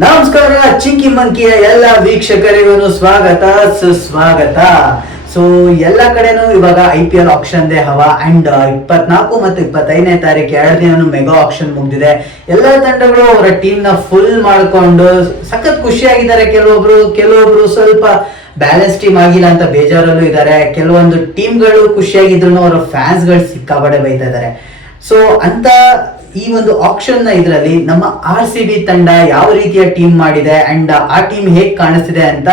ನಮಸ್ಕಾರ ಚಿಂಕಿ ಮಂಕಿಯ ಎಲ್ಲ ವೀಕ್ಷಕರಿಗೂ ಸ್ವಾಗತ ಸುಸ್ವಾಗತ. ಸೊ ಎಲ್ಲ ಕಡೆನೂ ಇವಾಗ IPL ಆಕ್ಷನ್ ದೇ ಹವಾ ಅಂಡ್ 24 ಮತ್ತು 25ನೇ ತಾರೀಕು 2 ದಿನ ಮೆಗಾ ಆಕ್ಷನ್ ಮುಗ್ದಿದೆ. ಎಲ್ಲ ತಂಡಗಳು ಅವರ ಟೀಮ್ ನ ಫುಲ್ ಮಾಡ್ಕೊಂಡು ಸಖತ್ ಖುಷಿಯಾಗಿದ್ದಾರೆ. ಕೆಲವೊಬ್ರು ಸ್ವಲ್ಪ ಬ್ಯಾಲೆನ್ಸ್ ಟೀಮ್ ಆಗಿಲ್ಲ ಅಂತ ಬೇಜಾರಲ್ಲೂ ಇದ್ದಾರೆ. ಕೆಲವೊಂದು ಟೀಮ್ಗಳು ಖುಷಿಯಾಗಿದ್ರು ಅವರ ಫ್ಯಾನ್ಸ್ ಗಳು ಸಿಕ್ಕಾಪಟ್ಟೆ ಬೈತಾ ಇದ್ದಾರೆ. ಸೊ ಅಂತ ಈ ಒಂದು ಆಕ್ಷನ್ ನ ಇದರಲ್ಲಿ ನಮ್ಮ RCB ತಂಡ ಯಾವ ರೀತಿಯ ಟೀಮ್ ಮಾಡಿದೆ ಅಂಡ್ ಆ ಟೀಮ್ ಹೇಗ್ ಕಾಣಿಸ್ತಿದೆ ಅಂತ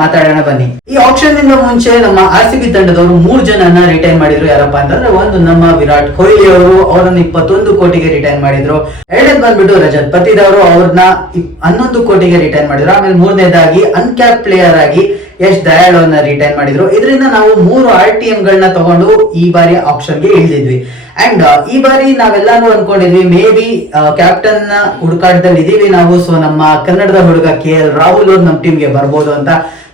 ಮಾತಾಡೋಣ ಬನ್ನಿ. ಈ ಆಕ್ಷನ್ ನಿಂದ ಮುಂಚೆ ನಮ್ಮ RCB ತಂಡದವರು 3 ಜನನ್ನ ರಿಟೈನ್ ಮಾಡಿದ್ರು. ಯಾರಪ್ಪ ಅಂತಂದ್ರೆ ಒಂದು ನಮ್ಮ ವಿರಾಟ್ ಕೊಹ್ಲಿ ಅವರು, ಅವರನ್ನು 21 ಕೋಟಿಗೆ ರಿಟೈನ್ ಮಾಡಿದ್ರು. ಎರಡನೇದು ಬಂದ್ಬಿಟ್ಟು ರಜತ್ ಪತಿದವರು, ಅವ್ರನ್ನ 11 ಕೋಟಿಗೆ ರಿಟೈನ್ ಮಾಡಿದ್ರು. ಆಮೇಲೆ ಮೂರನೇದಾಗಿ ಅನ್ಕ್ಯಾಪ್ ಪ್ಲೇಯರ್ ಆಗಿ ಯಶ್ ದಯಾಳ್ ಅವ್ರನ್ನ ರಿಟೈನ್ ಮಾಡಿದ್ರು. ಇದರಿಂದ ನಾವು 3 RTM ಗಳನ್ನ ತಗೊಂಡು ಈ ಬಾರಿ ಆಕ್ಷನ್ ಗೆ ಇಳಿದಿದ್ವಿ. ಅಂಡ್ ಈ ಬಾರಿ ನಾವೆಲ್ಲಾನು ಅನ್ಕೊಂಡಿದ್ವಿ ಮೇ ಬಿ ಕ್ಯಾಪ್ಟನ್ ನ ಹುಡುಕಾಟದಲ್ಲಿ ಇದೀವಿ ನಾವು. ಸೊ ನಮ್ಮ ಕನ್ನಡದ ಹುಡುಗ KL ರಾಹುಲ್ ಅವ್ರು ನಮ್ಮ ಟೀಮ್ ಗೆ ಬರ್ಬೋದು ಅಂತ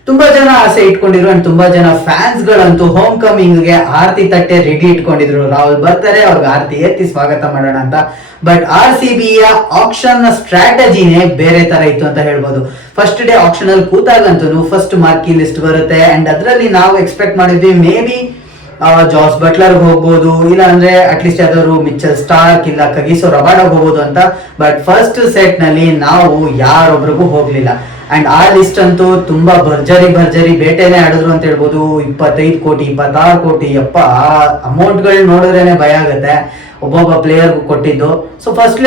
ತುಂಬಾ ಜನ ಆಸೆ ಇಟ್ಕೊಂಡಿದ್ರು. ಅಂಡ್ ತುಂಬಾ ಜನ ಫ್ಯಾನ್ಸ್ ಗಳಂತೂ ಹೋಮ್ ಕಮಿಂಗ್ ಗೆ ಆರತಿ ತಟ್ಟೆ ರೆಡಿ ಇಟ್ಕೊಂಡಿದ್ರು. ರಾಹುಲ್ ಬರ್ತಾರೆ, ಅವ್ರಿಗೆ ಆರತಿ ಎತ್ತಿ ಸ್ವಾಗತ ಮಾಡೋಣ ಅಂತ. ಬಟ್ RCB ಯ ಆಕ್ಷನ್ ನ ಸ್ಟ್ರಾಟಜಿನೇ ಬೇರೆ ತರ ಇತ್ತು ಅಂತ ಹೇಳ್ಬೋದು. ಫಸ್ಟ್ ಡೇ ಆಕ್ಷನ್ ಅಲ್ಲಿ ಕೂತಾಗಂತೂ ಫಸ್ಟ್ ಮಾರ್ಕಿ ಲಿಸ್ಟ್ ಬರುತ್ತೆ ಅಂಡ್ ಅದರಲ್ಲಿ ನಾವು ಎಕ್ಸ್ಪೆಕ್ಟ್ ಮಾಡಿದ್ವಿ ಮೇ ಬಿ ಜಾಸ್ ಬಟ್ಲರ್ ಹೋಗ್ಬೋದು, ಇಲ್ಲ ಅಂದ್ರೆ ಅಟ್ಲೀಸ್ಟ್ ಯಾವ್ದಾದ್ರು ಮಿಚೆಲ್ ಸ್ಟಾರ್ಕ್ ಇಲ್ಲ ಕಗಿಸೋ ರಬಾಡ ಹೋಗ್ಬೋದು ಅಂತ. ಬಟ್ ಫಸ್ಟ್ ಸೆಟ್ ನಲ್ಲಿ ನಾವು ಯಾರೊಬ್ರಿಗೂ ಹೋಗ್ಲಿಲ್ಲ. ಅಂಡ್ ಆ ಲಿಸ್ಟ್ ಅಂತೂ ತುಂಬಾ ಭರ್ಜರಿ ಬೇಟೆನೆ ಆಡಿದ್ರು ಅಂತ ಹೇಳ್ಬೋದು. 25 ಕೋಟಿ 26 ಕೋಟಿ ಯಪ್ಪ, ಅಮೌಂಟ್ ಗಳು ನೋಡಿದ್ರೇನೆ ಭಯ ಆಗುತ್ತೆ ಒಬ್ಬೊಬ್ಬ ಪ್ಲೇಯರ್ ಕೊಟ್ಟಿದ್ದು. ಸೊ ಫಸ್ಟ್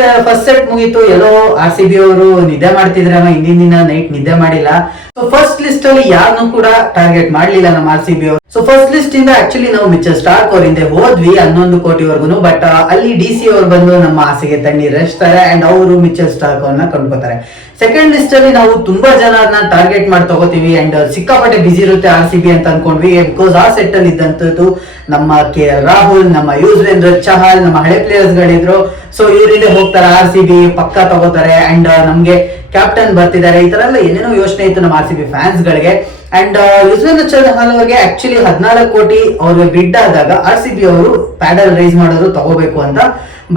ಸೆಟ್ ಮುಗೀತು. ಎಲ್ಲೋ RCB ಅವರು ನಿದ್ದೆ ಮಾಡ್ತಿದ್ರೆ ಹಿಂದಿನ ದಿನ ನೈಟ್ ನಿದ್ದೆ ಮಾಡಿಲ್ಲ. ಸೊ ಫಸ್ಟ್ ಲಿಸ್ಟ್ ಅಲ್ಲಿ ಯಾರನ್ನೂ ಕೂಡ ಟಾರ್ಗೆಟ್ ಮಾಡ್ಲಿಲ್ಲ ನಮ್ಮ RCB ಅವರು. ಸೊ ಫಸ್ಟ್ ಲಿಸ್ಟ್ ಇಂದ ಆಕ್ಚುಲಿ ನಾವು ಮಿಚೆಲ್ ಸ್ಟಾರ್ಕ್ ಅವ್ರ ಹಿಂದೆ ಹೋದ್ವಿ 11 ಕೋಟಿವರೆಗೂ. ಬಟ್ ಅಲ್ಲಿ DC ಅವರು ಬಂದು ನಮ್ಮ ಆಸೆಗೆ ತಣ್ಣೀರ್ ಹಚ್ತಾರೆ ಅಂಡ್ ಅವರು ಮಿಚೆಲ್ ಸ್ಟಾರ್ಕ್ ಅವ್ರನ್ನ ಕಂಡ್ಕೋತಾರೆ. ಸೆಕೆಂಡ್ ಲಿಸ್ಟ್ ಅಲ್ಲಿ ನಾವು ತುಂಬಾ ಜನರನ್ನ ಟಾರ್ಗೆಟ್ ಮಾಡಿ ತಗೋತೀವಿ ಅಂಡ್ ಸಿಕ್ಕಾಪಟ್ಟೆ ಬಿಸಿ ಇರುತ್ತೆ RCB ಅಂತ ಅನ್ಕೊಂಡ್ವಿ. ಬಿಕಾಸ್ ಆ ಸೆಟ್ ಅಲ್ಲಿ ಇದ್ದಂತದ್ದು ನಮ್ಮ KL ರಾಹುಲ್, ನಮ್ಮ ಯುಜ್ವೇಂದ್ರ ಚಹಲ್, ನಮ್ಮ ಹಳೆ ಪ್ಲೇಯರ್ಸ್ ಗಳಿದ್ರು. ಸೊ ಇವರಿಂದ ಹೋಗ್ತಾರೆ RCB ಪಕ್ಕ ತಗೋತಾರೆ ಅಂಡ್ ನಮ್ಗೆ ಕ್ಯಾಪ್ಟನ್ ಬರ್ತಿದ್ದಾರೆ. ಈ ತರ ಎಲ್ಲ ಏನೇನೋ ಯೋಚನೆ ಇತ್ತು ನಮ್ಮ RCB ಫ್ಯಾನ್ಸ್ ಗಳಿಗೆ. ಅಂಡ್ ಯುಜ್ವೇಂದ್ರ ಚಹಲ್ ಅವರಿಗೆ ಆಕ್ಚುಲಿ 14 ಕೋಟಿ ಅವ್ರಿಗೆ ಬಿಡ್ ಆದಾಗ RCB ಅವರು ಪ್ಯಾಡಲ್ ರೈಸ್ ಮಾಡೋದು ತಗೋಬೇಕು ಅಂತ.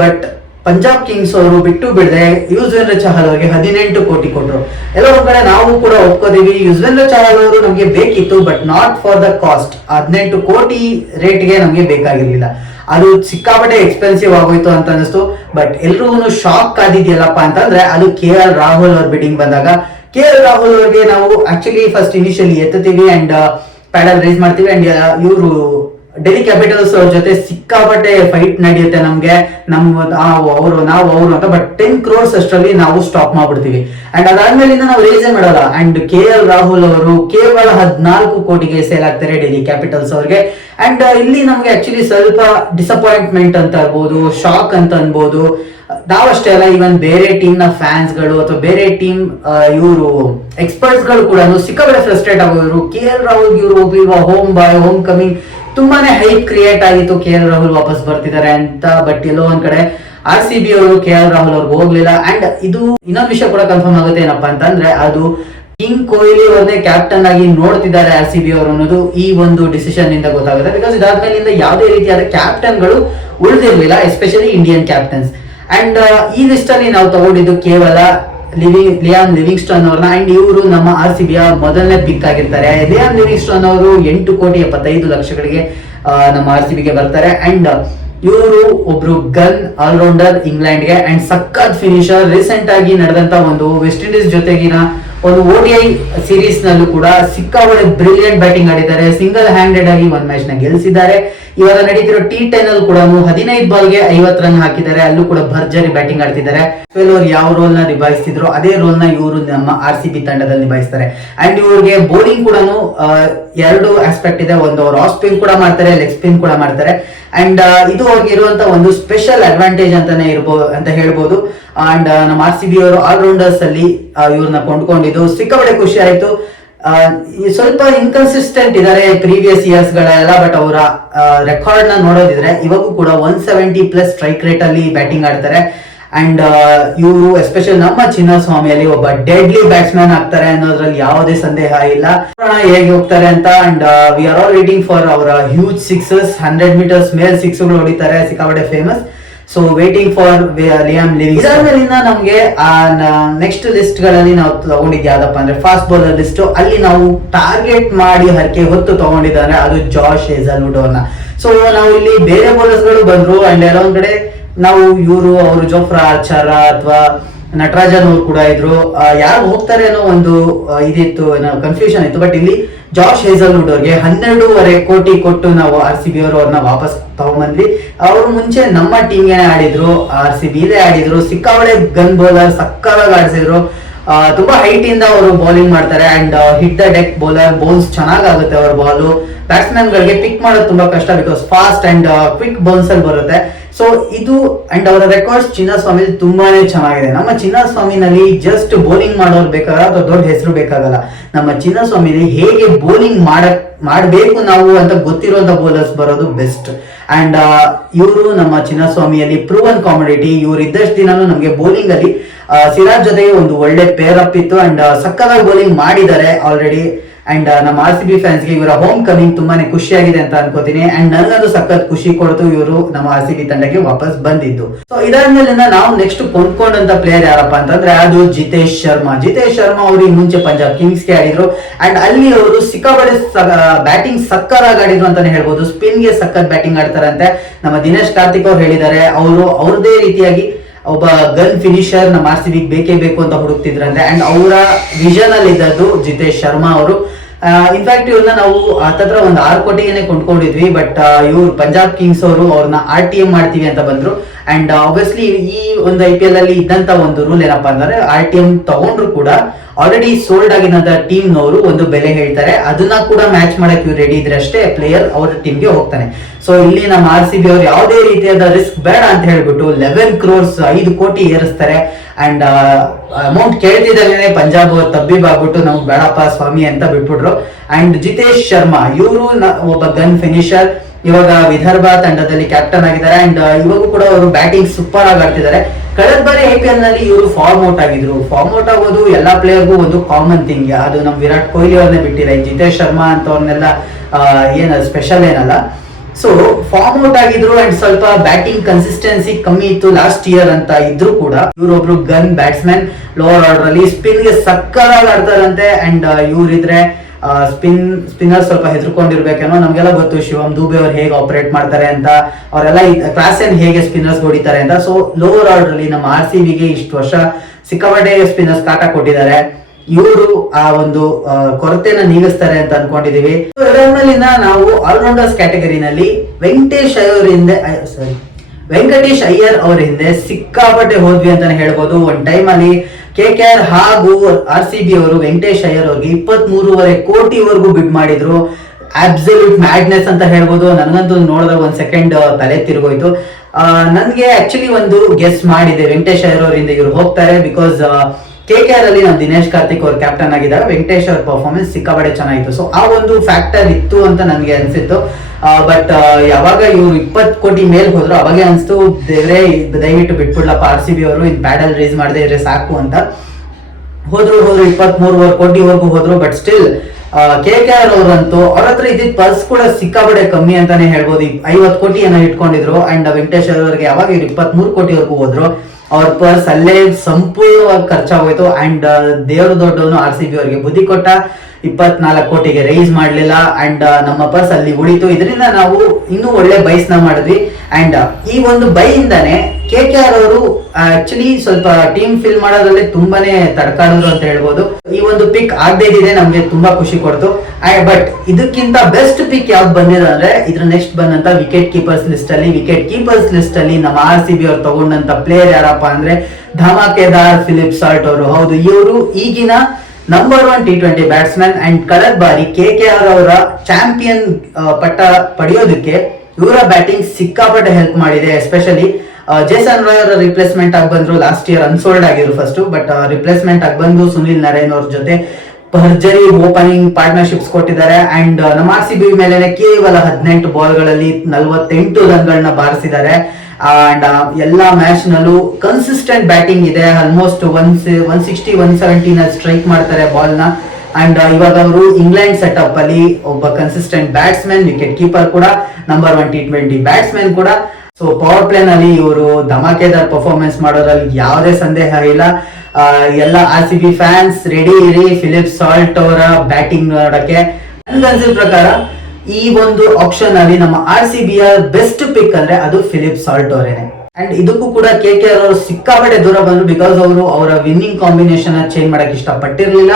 ಬಟ್ ಪಂಜಾಬ್ ಕಿಂಗ್ಸ್ ಅವರು ಬಿಟ್ಟು ಬಿಡದೆ ಯುಜ್ವೇಂದ್ರ ಚಹಲ್ ಅವರಿಗೆ 18 ಕೋಟಿ ಕೊಟ್ಟರು. ಎಲ್ಲ ಒಂದ್ ಕಡೆ ನಾವು ಕೂಡ ಒಪ್ಕೋದೀವಿ, ಯುಜ್ವೇಂದ್ರ ಚಹಲ್ ಅವರು ನಮ್ಗೆ ಬೇಕಿತ್ತು but not for the cost. 18 ಕೋಟಿ ರೇಟ್ಗೆ ನಮ್ಗೆ ಬೇಕಾಗಿರ್ಲಿಲ್ಲ. ಅದು ಸಿಕ್ಕಾಪಟ್ಟೆ ಎಕ್ಸ್ಪೆನ್ಸಿವ್ ಆಗೋಯ್ತು ಅಂತ ಅನಿಸ್ತು. ಬಟ್ ಎಲ್ರಿಗೂ ಶಾಕ್ ಆದಿದ್ಯಲ್ಲಪ್ಪ ಅಂತಂದ್ರೆ ಅದು KL ರಾಹುಲ್ ಅವ್ರ ಬಿಡಿಂಗ್ ಬಂದಾಗ. KL ರಾಹುಲ್ ಅವ್ರಿಗೆ ನಾವು ಆಕ್ಚುಲಿ ಫಸ್ಟ್ ಇನಿಷಿಯಲಿ ಎತ್ತೀವಿ ಅಂಡ್ ಪ್ಯಾಡಲ್ ರೈಸ್ ಮಾಡ್ತೀವಿ ಅಂಡ್ ಇವರು ಡೆಲ್ಲಿ ಕ್ಯಾಪಿಟಲ್ಸ್ ಅವ್ರ ಜೊತೆ ಸಿಕ್ಕಾಪಟ್ಟೆ ಫೈಟ್ ನಡೆಯುತ್ತೆ ನಮ್ಗೆ. ನಾವು ಅವರು ಅಂತ. ಬಟ್ 10 crores ಅಷ್ಟರಲ್ಲಿ ನಾವು ಸ್ಟಾಪ್ ಮಾಡ್ಬಿಡ್ತೀವಿ ಅಂಡ್ ಅದಾದ್ಮೇಲಿಂದ ನಾವು ರೇಸೇ ಮಾಡಲ್ಲ. ಅಂಡ್ KL ರಾಹುಲ್ ಅವರು ಕೇವಲ 14 ಕೋಟಿಗೆ ಸೇಲ್ ಆಗ್ತಾರೆ ಡೆಲ್ಲಿ ಕ್ಯಾಪಿಟಲ್ಸ್ ಅವ್ರಿಗೆ. ಅಂಡ್ ಇಲ್ಲಿ ನಮ್ಗೆ ಆಕ್ಚುಲಿ ಸ್ವಲ್ಪ ಡಿಸಪಾಯಿಂಟ್ಮೆಂಟ್ ಅಂತ ಅನ್ಬೋದು, ಶಾಕ್ ಅಂತ ಅನ್ಬೋದು. ನಾವಷ್ಟೇ ಅಲ್ಲ, ಈವನ್ ಬೇರೆ ಟೀಮ್ ನ ಫ್ಯಾನ್ಸ್ ಗಳು ಅಥವಾ ಬೇರೆ ಟೀಮ್ ಇವರು ಎಕ್ಸ್ಪರ್ಟ್ಸ್ ಗಳು ಕೂಡ ಸಿಕ್ಕಾಪಟ್ಟೆ ಫ್ರಸ್ಟ್ರೇಟ್ ಆಗೋದ್ರು. KL ರಾಹುಲ್ ಇವರು ಹೋಗ್ಲಿಲ್ವಾ, ಹೋಮ್ ಕಮಿಂಗ್ ತುಂಬಾನೇ ಹೈಪ್ ಕ್ರಿಯೇಟ್ ಆಗಿತ್ತು KL ರಾಹುಲ್ ವಾಪಸ್ ಬರ್ತಿದ್ದಾರೆ ಅಂತ. ಬಟ್ ಎಲ್ಲೋ ಒಂದ್ ಕಡೆ RCB ಅವರು KL ರಾಹುಲ್ ಅವ್ರಿಗೆ ಹೋಗ್ಲಿಲ್ಲ. ಅಂಡ್ ಇದು ಇನ್ನೊಂದು ವಿಷಯ ಕೂಡ ಕನ್ಫರ್ಮ್ ಆಗುತ್ತೆ ಏನಪ್ಪಾ ಅಂತಂದ್ರೆ ಅದು ಕಿಂಗ್ ಕೊಹ್ಲಿ ಅವ್ರನ್ನೇ ಕ್ಯಾಪ್ಟನ್ ಆಗಿ ನೋಡ್ತಿದ್ದಾರೆ RCB ಅವರು ಅನ್ನೋದು ಈ ಒಂದು ಡಿಸಿಷನ್ ಇಂದ ಗೊತ್ತಾಗುತ್ತೆ. ಬಿಕಾಸ್ ಇದಾದ್ಮೇಲಿಂದ ಯಾವುದೇ ರೀತಿಯಾದ ಕ್ಯಾಪ್ಟನ್ ಗಳು ಉಳಿದಿರ್ಲಿಲ್ಲ, ಎಸ್ಪೆಷಲಿ ಇಂಡಿಯನ್ ಕ್ಯಾಪ್ಟನ್ಸ್. ಅಂಡ್ ಈ ಲಿಸ್ಟ್ ಅಲ್ಲಿ ನಾವು ತಗೊಂಡಿದ್ದು ಕೇವಲ ಲಿಯಾಮ್ ಲಿವಿಂಗ್ಸ್ಟನ್ ಅವ್ರನ್ನ. ಅಂಡ್ ಇವರು ನಮ್ಮ RCB ಯ ಮೊದಲನೇ ಪಿಕ್ ಆಗಿರ್ತಾರೆ. ಲಿಯಾಮ್ ಲಿವಿಂಗ್ಸ್ಟನ್ ಅವರು 8 ಕೋಟಿ 75 ಲಕ್ಷಗಳಿಗೆ ನಮ್ಮ RCB ಗೆ ಬರ್ತಾರೆ. ಅಂಡ್ ಇವರು ಒಬ್ರು ಗನ್ ಆಲ್ರೌಂಡರ್ ಇಂಗ್ಲೆಂಡ್ ಗೆ ಅಂಡ್ ಸಖತ್ ಫಿನಿಶರ್. ರೀಸೆಂಟ್ ಆಗಿ ನಡೆದಂತ ಒಂದು ವೆಸ್ಟ್ ಇಂಡೀಸ್ ಜೊತೆಗಿನ ಒಂದು ODI ಸೀರೀಸ್ ನಲ್ಲೂ ಕೂಡ ಸಿಕ್ಕಾಪಟ್ಟೆ ಬ್ರಿಲಿಯಂಟ್ ಬ್ಯಾಟಿಂಗ್ ಆಡಿದ್ದಾರೆ. ಸಿಂಗಲ್ ಹ್ಯಾಂಡೆಡ್ ಆಗಿ ಒಂದು ಮ್ಯಾಚ್ ನ ಗೆಲ್ಲಿಸಿದ್ದಾರೆ. ಇವಾಗ ನಡೀತಿರೋ T10 ಅಲ್ಲಿ ಕೂಡ 15 ಬಾಲ್ಗೆ 50 ರನ್ ಹಾಕಿದ್ದಾರೆ. ಅಲ್ಲೂ ಕೂಡ ಭರ್ಜರಿ ಬ್ಯಾಟಿಂಗ್ ಆಡ್ತಿದ್ದಾರೆ. ಅವ್ರು ಯಾವ ರೋಲ್ ನ ನಿಭಾಯಿಸ್ತಿದ್ರು ಅದೇ ರೋಲ್ ನ ಇವರು ನಮ್ಮ RCB ತಂಡದಲ್ಲಿ ನಿಭಾಯಿಸ್ತಾರೆ. ಅಂಡ್ ಇವ್ರಿಗೆ ಬೌಲಿಂಗ್ ಕೂಡ 2 ಆಸ್ಪೆಕ್ಟ್ ಇದೆ. ಒಂದು ಅವ್ರು ಆಫ್ ಸ್ಪಿನ್ ಕೂಡ ಮಾಡ್ತಾರೆ, ಲೆಗ್ ಸ್ಪಿನ್ ಕೂಡ ಮಾಡ್ತಾರೆ. ಅಂಡ್ ಇದು ಅವ್ರಿಗೆ ಇರುವಂತ ಒಂದು ಸ್ಪೆಷಲ್ ಅಡ್ವಾಂಟೇಜ್ ಅಂತಾನೆ ಅಂತ ಹೇಳ್ಬೋದು. ಅಂಡ್ ನಮ್ಮ RCB ಅವರು ಆಲ್ರೌಂಡರ್ಸ್ ಅಲ್ಲಿ ಇವ್ರನ್ನ ಕೊಂಡ್ಕೊಂಡಿದ್ದು ಸಿಕ್ಕಾಪಟ್ಟೆ ಖುಷಿ ಆಯ್ತು. ಸ್ವಲ್ಪ ಇನ್ಕನ್ಸಿಸ್ಟೆಂಟ್ ಇದಾರೆ ಪ್ರೀವಿಯಸ್ ಇಯರ್ಸ್ ಗಳೆಲ್ಲ. ಬಟ್ ಅವರ ರೆಕಾರ್ಡ್ ನ ನೋಡೋದಿದ್ರೆ ಇವಾಗೂ ಕೂಡ 170+ ಸ್ಟ್ರೈಕ್ ರೇಟ್ ಅಲ್ಲಿ ಬ್ಯಾಟಿಂಗ್ ಆಡ್ತಾರೆ. ಅಂಡ್ ಇವರು ಎಸ್ಪೆಷಲಿ ನಮ್ಮ ಚಿನ್ನಸ್ವಾಮಿಯಲ್ಲಿ ಒಬ್ಬ ಡೆಡ್ಲಿ ಬ್ಯಾಟ್ಸ್ಮನ್ ಆಗ್ತಾರೆ ಅನ್ನೋದ್ರಲ್ಲಿ ಯಾವುದೇ ಸಂದೇಹ ಇಲ್ಲ. ಹೇಗೆ ಹೋಗ್ತಾರೆ ಅಂತ. And we are all waiting for ಅವರ ಹ್ಯೂಜ್ ಸಿಕ್ಸಸ್. 100 meters ಮೇಲ್ ಸಿಕ್ಸ್ ಗಳು ಹೊಡಿತಾರೆ, ಸಿಕ್ಕಾಪಟ್ಟೆ famous. So waiting for Liam Livingstone. ಇದಾದ್ಮೇಲಿಂದ ನಮ್ಗೆ ನೆಕ್ಸ್ಟ್ ಲಿಸ್ಟ್ ಗಳಲ್ಲಿ ನಾವು ತಗೊಂಡಿದ್ದು ಯಾವ್ದಪ್ಪ ಅಂದ್ರೆ ಫಾಸ್ಟ್ ಬೌಲರ್ ಲಿಸ್ಟ್. ಅಲ್ಲಿ ನಾವು ಟಾರ್ಗೆಟ್ ಮಾಡಿ ಹರಕೆ ಹೊತ್ತು ತಗೊಂಡಿದ್ದಾರೆ ಅದು ಜಾಶ್ ಹೇಜಲ್ವುಡ್ ಅವ್ರನ್ನ. ಸೊ ನಾವು ಇಲ್ಲಿ ಬೇರೆ ಬೌಲರ್ಸ್ ಗಳು ಬಂದ್ರು ಅಂಡ್ ಎಲ್ಲ ಒಂದ್ ಕಡೆ ನಾವು ಅವರು ಜೋಫ್ರಾ ಆರ್ಚರ್ ಅಥವಾ ನಟರಾಜನ್ ಅವ್ರು ಕೂಡ ಇದ್ರು. ಯಾರು ಹೋಗ್ತಾರೆ ಅನ್ನೋ ಒಂದು ಇದಿತ್ತು, ಕನ್ಫ್ಯೂಷನ್ ಇತ್ತು. ಬಟ್ ಇಲ್ಲಿ ಜಾಶ್ ಹೇಜಲ್ವುಡ್ ಅವ್ರಿಗೆ 12.5 ಕೋಟಿ ಕೊಟ್ಟು ನಾವು RCB ಅವ್ರನ್ನ ವಾಪಸ್ ತಗೊಂಡ್ಬಂದ್ವಿ. ಅವರು ಮುಂಚೆ ನಮ್ಮ ಟೀಮ್ಗೆ ಆಡಿದ್ರು, RCB ಆಡಿದ್ರು. ಸಿಕ್ಕಾಪಟ್ಟೆ ಗನ್ ಬೌಲರ್, ಸಕ್ಕತ್ತಾಗಿ ಆಡಿಸಿದ್ರು. ತುಂಬಾ ಹೈಟ್ ಇಂದ ಅವರು ಬೌಲಿಂಗ್ ಮಾಡ್ತಾರೆ and hit the deck bowler, bounce ಚೆನ್ನಾಗುತ್ತೆ ಅವರ ಬಾಲು. ಬ್ಯಾಟ್ಸ್ಮನ್ ಗಳಿಗೆ ಪಿಕ್ ಮಾಡೋದು ತುಂಬಾ ಕಷ್ಟ because fast and quick bounce ಅಲ್ಲಿ ಬರುತ್ತೆ. ಸೊ ಇದು ಅಂಡ್ ಅವರ ರೆಕಾರ್ಡ್ಸ್ ಚಿನ್ನಸ್ವಾಮಿ ತುಂಬಾನೇ ಚೆನ್ನಾಗಿದೆ. ನಮ್ಮ ಚಿನ್ನಸ್ವಾಮಿನಲ್ಲಿ ಜಸ್ಟ್ ಬೌಲಿಂಗ್ ಮಾಡೋರು ಬೇಕಾಗಲ್ಲ ಅಥವಾ ದೊಡ್ಡ ಹೆಸರು ಬೇಕಾಗಲ್ಲ. ನಮ್ಮ ಚಿನ್ನಸ್ವಾಮಿಲಿ ಹೇಗೆ ಬೌಲಿಂಗ್ ಮಾಡಬೇಕು ನಾವು ಅಂತ ಗೊತ್ತಿರುವಂತ ಬೌಲರ್ಸ್ ಬರೋದು ಬೆಸ್ಟ್. ಅಂಡ್ ಇವರು ನಮ್ಮ ಚಿನ್ನಸ್ವಾಮಿಯಲ್ಲಿ ಪ್ರೂವನ್ ಕಾಮಿಡಿಟಿ. ಇವ್ರು ಇದ್ದಷ್ಟು ದಿನಾನು ನಮಗೆ ಬೌಲಿಂಗ್ ಅಲ್ಲಿ ಸಿರಾಜ್ ಜೊತೆಗೆ ಒಂದು ಒಳ್ಳೆ ಪೇರ್ ಅಪ್ ಇತ್ತು ಅಂಡ್ ಸಕ್ಕತ್ತಾಗಿ ಬೌಲಿಂಗ್ ಮಾಡಿದ್ದಾರೆ ಆಲ್ರೆಡಿ. ಅಂಡ್ ನಮ್ಮ RCB ಫ್ಯಾನ್ಸ್ಗೆ ಇವರ ಹೋಮ್ ಕಮಿಂಗ್ ತುಂಬಾನೇ ಖುಷಿಯಾಗಿದೆ ಅಂತ ಅನ್ಕೋತೀನಿ. ಅಂಡ್ ನನಗದು ಸಖತ್ ಖುಷಿ ಕೊಡ್ತು ಇವರು ನಮ್ಮ RCB ತಂಡಕ್ಕೆ ವಾಪಸ್ ಬಂದಿದ್ದು. ಸೊ ಇದಾದ್ಮೇಲೆ ನಾವು ನೆಕ್ಸ್ಟ್ ಕೊಂಡ್ಕೊಂಡಂತ ಪ್ಲೇಯರ್ ಯಾರಪ್ಪ ಅಂತಂದ್ರೆ ಅದು ಜಿತೇಶ್ ಶರ್ಮಾ. ಜಿತೇಶ್ ಶರ್ಮಾ ಅವರು ಈ ಮುಂಚೆ ಪಂಜಾಬ್ ಕಿಂಗ್ಸ್ಗೆ ಆಡಿದ್ರು ಅಂಡ್ ಅಲ್ಲಿ ಅವರು ಸಿಕ್ಕಾಪಟ್ಟೆ ಬ್ಯಾಟಿಂಗ್ ಸಕ್ಕತ್ತಾಗಿ ಆಡಿದ್ರು ಅಂತಾನೆ ಹೇಳ್ಬೋದು. ಸ್ಪಿನ್ ಗೆ ಸಖತ್ ಬ್ಯಾಟಿಂಗ್ ಆಡ್ತಾರಂತೆ. ನಮ್ಮ ದಿನೇಶ್ ಕಾರ್ತಿಕ್ ಅವ್ರು ಹೇಳಿದ್ದಾರೆ ಅವರು ಅವ್ರದೇ ರೀತಿಯಾಗಿ ಒಬ್ಬ ಗನ್ ಫಿನಿಶರ್ ನಮ್ಮ RCB ಬೇಕೇ ಬೇಕು ಅಂತ ಹುಡುಕ್ತಿದ್ರಂತೆ. ಅಂಡ್ ಅವರ ವಿಷನ್ ಅಲ್ಲಿ ಇದ್ದದ್ದು ಜಿತೇಶ್ ಶರ್ಮಾ ಅವರು. ಇನ್ಫ್ಯಾಕ್ಟ್ ಇವ್ರನ್ನ ನಾವು ಹತ್ತತ್ರ ಒಂದು 6 ಕೋಟಿಗೆ ಕೊಂಡ್ಕೊಂಡಿದ್ವಿ. ಬಟ್ ಇವ್ರು ಪಂಜಾಬ್ ಕಿಂಗ್ಸ್ ಅವರು ಅವ್ರನ್ನ RTM ಮಾಡ್ತೀವಿ ಅಂತ ಬಂದ್ರು. ಅಂಡ್ ಆಬ್ವಿಯಸ್ಲಿ ಈ ಒಂದು IPL ಅಲ್ಲಿ ಇದ್ದಂತ ಒಂದು ರೂಲ್ ಏನಪ್ಪಾ ಅಂದ್ರೆ RTM ತಗೊಂಡ್ರು ಕೂಡ ಆಲ್ರೆಡಿ ಸೋಲ್ಡ್ ಆಗಿರೋಂತ ಟೀಮ್ ನವರು ಒಂದು ಬೆಲೆ ಹೇಳ್ತಾರೆ, ಅದನ್ನ ಕೂಡ ಮ್ಯಾಚ್ ಮಾಡಕ್ ಇವ್ರು ರೆಡಿ ಇದ್ರೆ ಅಷ್ಟೇ ಪ್ಲೇಯರ್ ಅವ್ರ ಟೀಮ್ಗೆ ಹೋಗ್ತಾನೆ. ಸೊ ಇಲ್ಲಿ ನಮ್ಮ RCB ಅವರು ಯಾವುದೇ ರೀತಿಯಾದ ರಿಸ್ಕ್ ಬೇಡ ಅಂತ ಹೇಳ್ಬಿಟ್ಟು 11 crores 5 ಕೋಟಿ ಏರಿಸ್ತಾರೆ. ಅಂಡ್ ಅಮೌಂಟ್ ಕೇಳ್ತಿದ್ದಾಗಲೇ ಪಂಜಾಬ್ ಅವರು ತಬ್ಬಿಬಾಗ್ಬಿಟ್ಟು ನಮ್ಗೆ ಬೇಡಪ್ಪ ಸ್ವಾಮಿ ಅಂತ ಬಿಟ್ಬಿಟ್ರು. ಅಂಡ್ ಜಿತೇಶ್ ಶರ್ಮಾ ಇವರು ಒಬ್ಬ ಗನ್ ಫಿನಿಶರ್, ಇವಾಗ ವಿದರ್ಭ ತಂಡದಲ್ಲಿ ಕ್ಯಾಪ್ಟನ್ ಆಗಿದ್ದಾರೆ. ಅಂಡ್ ಇವಾಗೂ ಕೂಡ ಅವರು ಬ್ಯಾಟಿಂಗ್ ಸೂಪರ್ ಆಗಿ ಆಡ್ತಿದ್ದಾರೆ. ಕಳೆದ ಬಾರಿ IPL ನಲ್ಲಿ ಇವರು ಫಾರ್ಮ್ ಔಟ್ ಆಗಿದ್ರು. ಫಾರ್ಮ್ ಔಟ್ ಆಗೋದು ಎಲ್ಲಾ ಪ್ಲೇಯರ್ಗೂ ಒಂದು ಕಾಮನ್ ಥಿಂಗ್. ಅದು ನಮ್ ವಿರಾಟ್ ಕೊಹ್ಲಿ ಅವ್ರನ್ನೇ ಬಿಟ್ಟಿಲ್ಲ, ಜಿತೇಶ್ ಶರ್ಮಾ ಅಂತ ಅವ್ರನ್ನೆಲ್ಲ ಏನ ಸ್ಪೆಷಲ್ ಏನಲ್ಲ. ಸೊ ಫಾರ್ಮ್ ಔಟ್ ಆಗಿದ್ರು ಅಂಡ್ ಸ್ವಲ್ಪ ಬ್ಯಾಟಿಂಗ್ ಕನ್ಸಿಸ್ಟೆನ್ಸಿ ಕಮ್ಮಿ ಇತ್ತು ಲಾಸ್ಟ್ ಇಯರ್ ಅಂತ ಇದ್ರು ಕೂಡ ಇವ್ರೊಬ್ರು ಗನ್ ಬ್ಯಾಟ್ಸ್ಮನ್. ಲೋವರ್ ಆರ್ಡರ್ ಅಲ್ಲಿ ಸ್ಪಿನ್ ಗೆ ಸಕ್ಕತ್ತಾಗಿ ಆಡ್ತಾರಂತೆ. ಅಂಡ್ ಇವ್ರಿದ್ರೆ ಸ್ಪಿನ್ನರ್ ಸ್ವಲ್ಪ ಹೆದರ್ಕೊಂಡಿರ್ಬೇಕೇನೋ. ನಮ್ಗೆಲ್ಲ ಗೊತ್ತು ಶಿವಮ್ ದೂಬೆ ಅವ್ರು ಹೇಗೆ ಆಪರೇಟ್ ಮಾಡ್ತಾರೆ ಅಂತ, ಅವರೆಲ್ಲ ಕ್ಲಾಸ್ ಏನ್ ಹೇಗೆ ಸ್ಪಿನ್ನರ್ಸ್ ಹೊಡಿತಾರೆ ಅಂತ. ಸೊ ಲೋವರ್ ಆರ್ಡರ್ ಅಲ್ಲಿ ನಮ್ಮ RCB ಗೆ ಇಷ್ಟು ವರ್ಷ ಸಿಕ್ಕಾಪಟ್ಟೆ ಸ್ಪಿನ್ನರ್ಸ್ ಕಾಟ ಕೊಟ್ಟಿದ್ದಾರೆ. ಇವರು ಆ ಒಂದು ಕೊರತೆನ ನೀಗಿಸ್ತಾರೆ ಅಂತ ಅನ್ಕೊಂಡಿದೀವಿ. ಇದರಿಂದ ನಾವು ಆಲ್ರೌಂಡರ್ಸ್ ಕ್ಯಾಟಗರಿನಲ್ಲಿ ವೆಂಕಟೇಶ್ ಅಯ್ಯರ್ ಅವರ ಹಿಂದೆ ಸಿಕ್ಕಾಪಟ್ಟೆ ಹೋದ್ವಿ ಅಂತಾನೆ ಹೇಳ್ಬೋದು. ಒಂದ್ ಟೈಮ್ ಅಲ್ಲಿ KKR ಹಾಗೂ RCB ಅವರು ವೆಂಕಟೇಶ್ ಅಯ್ಯರ್ ಅವ್ರಿಗೆ 23.5 ಕೋಟಿವರೆಗೂ ಬಿಡ್ ಮಾಡಿದ್ರು. ಅಬ್ಸಲ್ಯೂಟ್ ಮ್ಯಾಡ್ನೆಸ್ ಅಂತ ಹೇಳ್ಬೋದು. ನನಗಂತೂ ನೋಡಿದಾಗ ಒಂದ್ ಸೆಕೆಂಡ್ ತಲೆ ತಿರುಗೋಯ್ತು. ನನ್ಗೆ ಆಕ್ಚುಲಿ ಒಂದು ಗೆಸ್ ಮಾಡಿದೆ ವೆಂಕಟೇಶ್ ಅಯ್ಯರ್ ಅವರಿಂದ ಇವ್ರು ಹೋಗ್ತಾರೆ. ಬಿಕಾಸ್ KKR ಅಲ್ಲಿ ನಾವು ದಿನೇಶ್ ಕಾರ್ತಿಕ್ ಅವ್ರು ಕ್ಯಾಪ್ಟನ್ ಆಗಿದ್ದಾಗ ವೆಂಕಟೇಶ್ ಅವ್ರ ಪರ್ಫಾರ್ಮೆನ್ಸ್ ಸಿಕ್ಕಾಪಟ್ಟೆ ಚೆನ್ನಾಗಿತ್ತು. ಸೊ ಆ ಒಂದು ಫ್ಯಾಕ್ಟರ್ ಇತ್ತು ಅಂತ ನನ್ಗೆ ಅನ್ಸಿತ್ತು. ಬಟ್ ಯಾವಾಗ ಇವ್ರು 20 ಕೋಟಿ ಮೇಲ್ ಹೋದ್ರು ಅವಾಗೆ ಅನ್ಸ್ತು ದೇವ್ರೆ ದಯವಿಟ್ಟು ಬಿಟ್ಬಿಡ್ಲಪ್ಪ RCB ಅವರು ಇದು ಬ್ಯಾಡಲ್ ರೇಸ್ ಮಾಡದೆ ಇದ್ರೆ ಸಾಕು ಅಂತ. ಹೋದ್ರು 23.5 ಕೋಟಿವರೆಗೂ ಹೋದ್ರು. ಬಟ್ ಸ್ಟಿಲ್ KKR ಅವರಂತೂ ಅವ್ರ ಹತ್ರ ಇದ್ದಿದ್ ಪರ್ಸ್ ಕೂಡ ಸಿಕ್ಕಾಪಟ್ಟೆ ಕಮ್ಮಿ ಅಂತಾನೆ ಹೇಳ್ಬೋದು. 50 ಕೋಟಿಯನ್ನ ಇಟ್ಕೊಂಡಿದ್ರು. ಅಂಡ್ ವೆಂಕಟೇಶ್ ಅವರಿಗೆ ಯಾವಾಗ ಇವ್ರು 23 ಕೋಟಿವರೆಗೂ ಹೋದ್ರು ಅವ್ರ ಪರ್ಸ್ ಅಲ್ಲೇ ಸಂಪೂರ್ಣವಾಗಿ ಖರ್ಚಾಗೋಯ್ತು. ಅಂಡ್ ದೇವರು ದೊಡ್ಡವನು RCB ಅವರಿಗೆ ಬುದ್ಧಿ ಕೊಟ್ಟ, 24 ಕೋಟಿಗೆ ರೈಸ್ ಮಾಡ್ಲಿಲ್ಲ. ಅಂಡ್ ನಮ್ಮ ಪರ್ಸ್ ಅಲ್ಲಿ ಉಳಿತು. ಇದರಿಂದ ನಾವು ಇನ್ನೂ ಒಳ್ಳೆ ಬೈಸ್ ನ ಮಾಡಿದ್ವಿ. ಅಂಡ್ ಈ ಒಂದು ಬೈ ಇಂದಾನೆ KKR ಅವರು ಆಕ್ಚುಲಿ ಸ್ವಲ್ಪ ಟೀಮ್ ಫಿಲ್ ಮಾಡೋದ್ರಲ್ಲಿ ತುಂಬಾನೇ ತಡ್ಕಾಡಿದ್ರು ಅಂತ ಹೇಳ್ಬೋದು. ಈ ಒಂದು ಪಿಕ್ ಆಗದೆ ಇದೆ ನಮ್ಗೆ ತುಂಬಾ ಖುಷಿ ಕೊಡ್ತು. ಬಟ್ ಇದಕ್ಕಿಂತ ಬೆಸ್ಟ್ ಪಿಕ್ ಯಾವ್ದು ಬಂದಿದೆ ಅಂದ್ರೆ ಇದ್ರ ನೆಕ್ಸ್ಟ್ ಬಂದಂತ ವಿಕೆಟ್ ಕೀಪರ್ಸ್ ಲಿಸ್ಟ್ ಅಲ್ಲಿ ನಮ್ಮ RCB ಅವ್ರು ತಗೊಂಡಂತ ಪ್ಲೇಯರ್ ಯಾರಪ್ಪ ಅಂದ್ರೆ ಧಮಾಕೆದಾರ್ ಫಿಲಿಪ್ ಸಾಲ್ಟ್ ಅವರು. ಹೌದು, ಇವರು ಈಗಿನ ನಂಬರ್ 1 T20 ಬ್ಯಾಟ್ಸ್ಮನ್. ಅಂಡ್ ಕಳೆದ ಬಾರಿ KKR ಅವರ ಚಾಂಪಿಯನ್ ಪಟ್ಟ ಪಡೆಯೋದಕ್ಕೆ ಇವರ ಬ್ಯಾಟಿಂಗ್ ಸಿಕ್ಕಾಪಟ್ಟೆ ಹೆಲ್ಪ್ ಮಾಡಿದೆ. ಎಸ್ಪೆಷಲಿ ಜೇಸನ್ ರಾಯ್ ಅವರ ರಿಪ್ಲೇಸ್ಮೆಂಟ್ ಆಗಿ ಬಂದ್ರು. ಲಾಸ್ಟ್ ಇಯರ್ ಅನ್ಸೋಲ್ಡ್ ಆಗಿದ್ರು ಫಸ್ಟ್, ಬಟ್ ರಿಪ್ಲೇಸ್ಮೆಂಟ್ ಆಗಿ ಬಂದು ಸುನಿಲ್ ನರೇನ್ ಅವ್ರ ಜೊತೆ ಭರ್ಜರಿ ಓಪನಿಂಗ್ ಪಾರ್ಟ್ನರ್ಶಿಪ್ಸ್ ಕೊಟ್ಟಿದ್ದಾರೆ. ಅಂಡ್ ನಮ್ಮ RCB ಮೇಲೆ ಕೇವಲ 18 ಬಾಲ್ಗಳಲ್ಲಿ 48 ರನ್ಗಳನ್ನ ಬಾರಿಸಿದ್ದಾರೆ. ಅಂಡ್ ಎಲ್ಲಾ ಮ್ಯಾಚ್ ನಲ್ಲೂ ಕನ್ಸಿಸ್ಟೆಂಟ್ ಬ್ಯಾಟಿಂಗ್ ಇದೆ. ಆಲ್ಮೋಸ್ಟ್ 160-170 ಸ್ಟ್ರೈಕ್ ಮಾಡ್ತಾರೆ ಬಾಲ್ ನ. ಅಂಡ್ ಇವಾಗ ಅವರು ಇಂಗ್ಲೆಂಡ್ ಸೆಟಪ್ ಅಲ್ಲಿ ಒಬ್ಬ ಕನ್ಸಿಸ್ಟೆಂಟ್ ಬ್ಯಾಟ್ಸ್ಮನ್, ವಿಕೆಟ್ ಕೀಪರ್ ಕೂಡ, ನಂಬರ್ 1 T20 ಬ್ಯಾಟ್ಸ್ಮನ್ ಕೂಡ. ಸೊ ಪವರ್ ಪ್ಲೇ ನಲ್ಲಿ ಇವರು ಧಮಾಕೆದಾರ್ ಪರ್ಫಾರ್ಮೆನ್ಸ್ ಮಾಡೋದ್ರಲ್ಲಿ ಯಾವುದೇ ಸಂದೇಹ ಇಲ್ಲ. ಎಲ್ಲ RCB ಫ್ಯಾನ್ಸ್ ರೆಡಿ ಇರಿ ಫಿಲಿಪ್ ಸಾಲ್ಟ್ ಅವರ ಬ್ಯಾಟಿಂಗ್ ನೋಡಕ್ಕೆ. ನನ್ಗನ್ಸಿದ ಪ್ರಕಾರ ಈ ಒಂದು ಆಪ್ಷನ್ ಅಲ್ಲಿ ನಮ್ಮ RCB ಯ ಬೆಸ್ಟ್ ಪಿಕ್ ಅಂದ್ರೆ ಅದು ಫಿಲಿಪ್ ಸಾಲ್ಟ್ ಅವರೇನೆ. ಅಂಡ್ ಇದಕ್ಕೂ ಕೂಡ KKR ಅವರು ಸಿಕ್ಕಾಪಟ್ಟೆ ದೂರ ಬಂದ್ರು, ಬಿಕಾಸ್ ಅವರು ಅವರ ವಿನ್ನಿಂಗ್ ಕಾಂಬಿನೇಷನ್ ಚೇಂಜ್ ಮಾಡಕ್ ಇಷ್ಟಪಟ್ಟಿರ್ಲಿಲ್ಲ.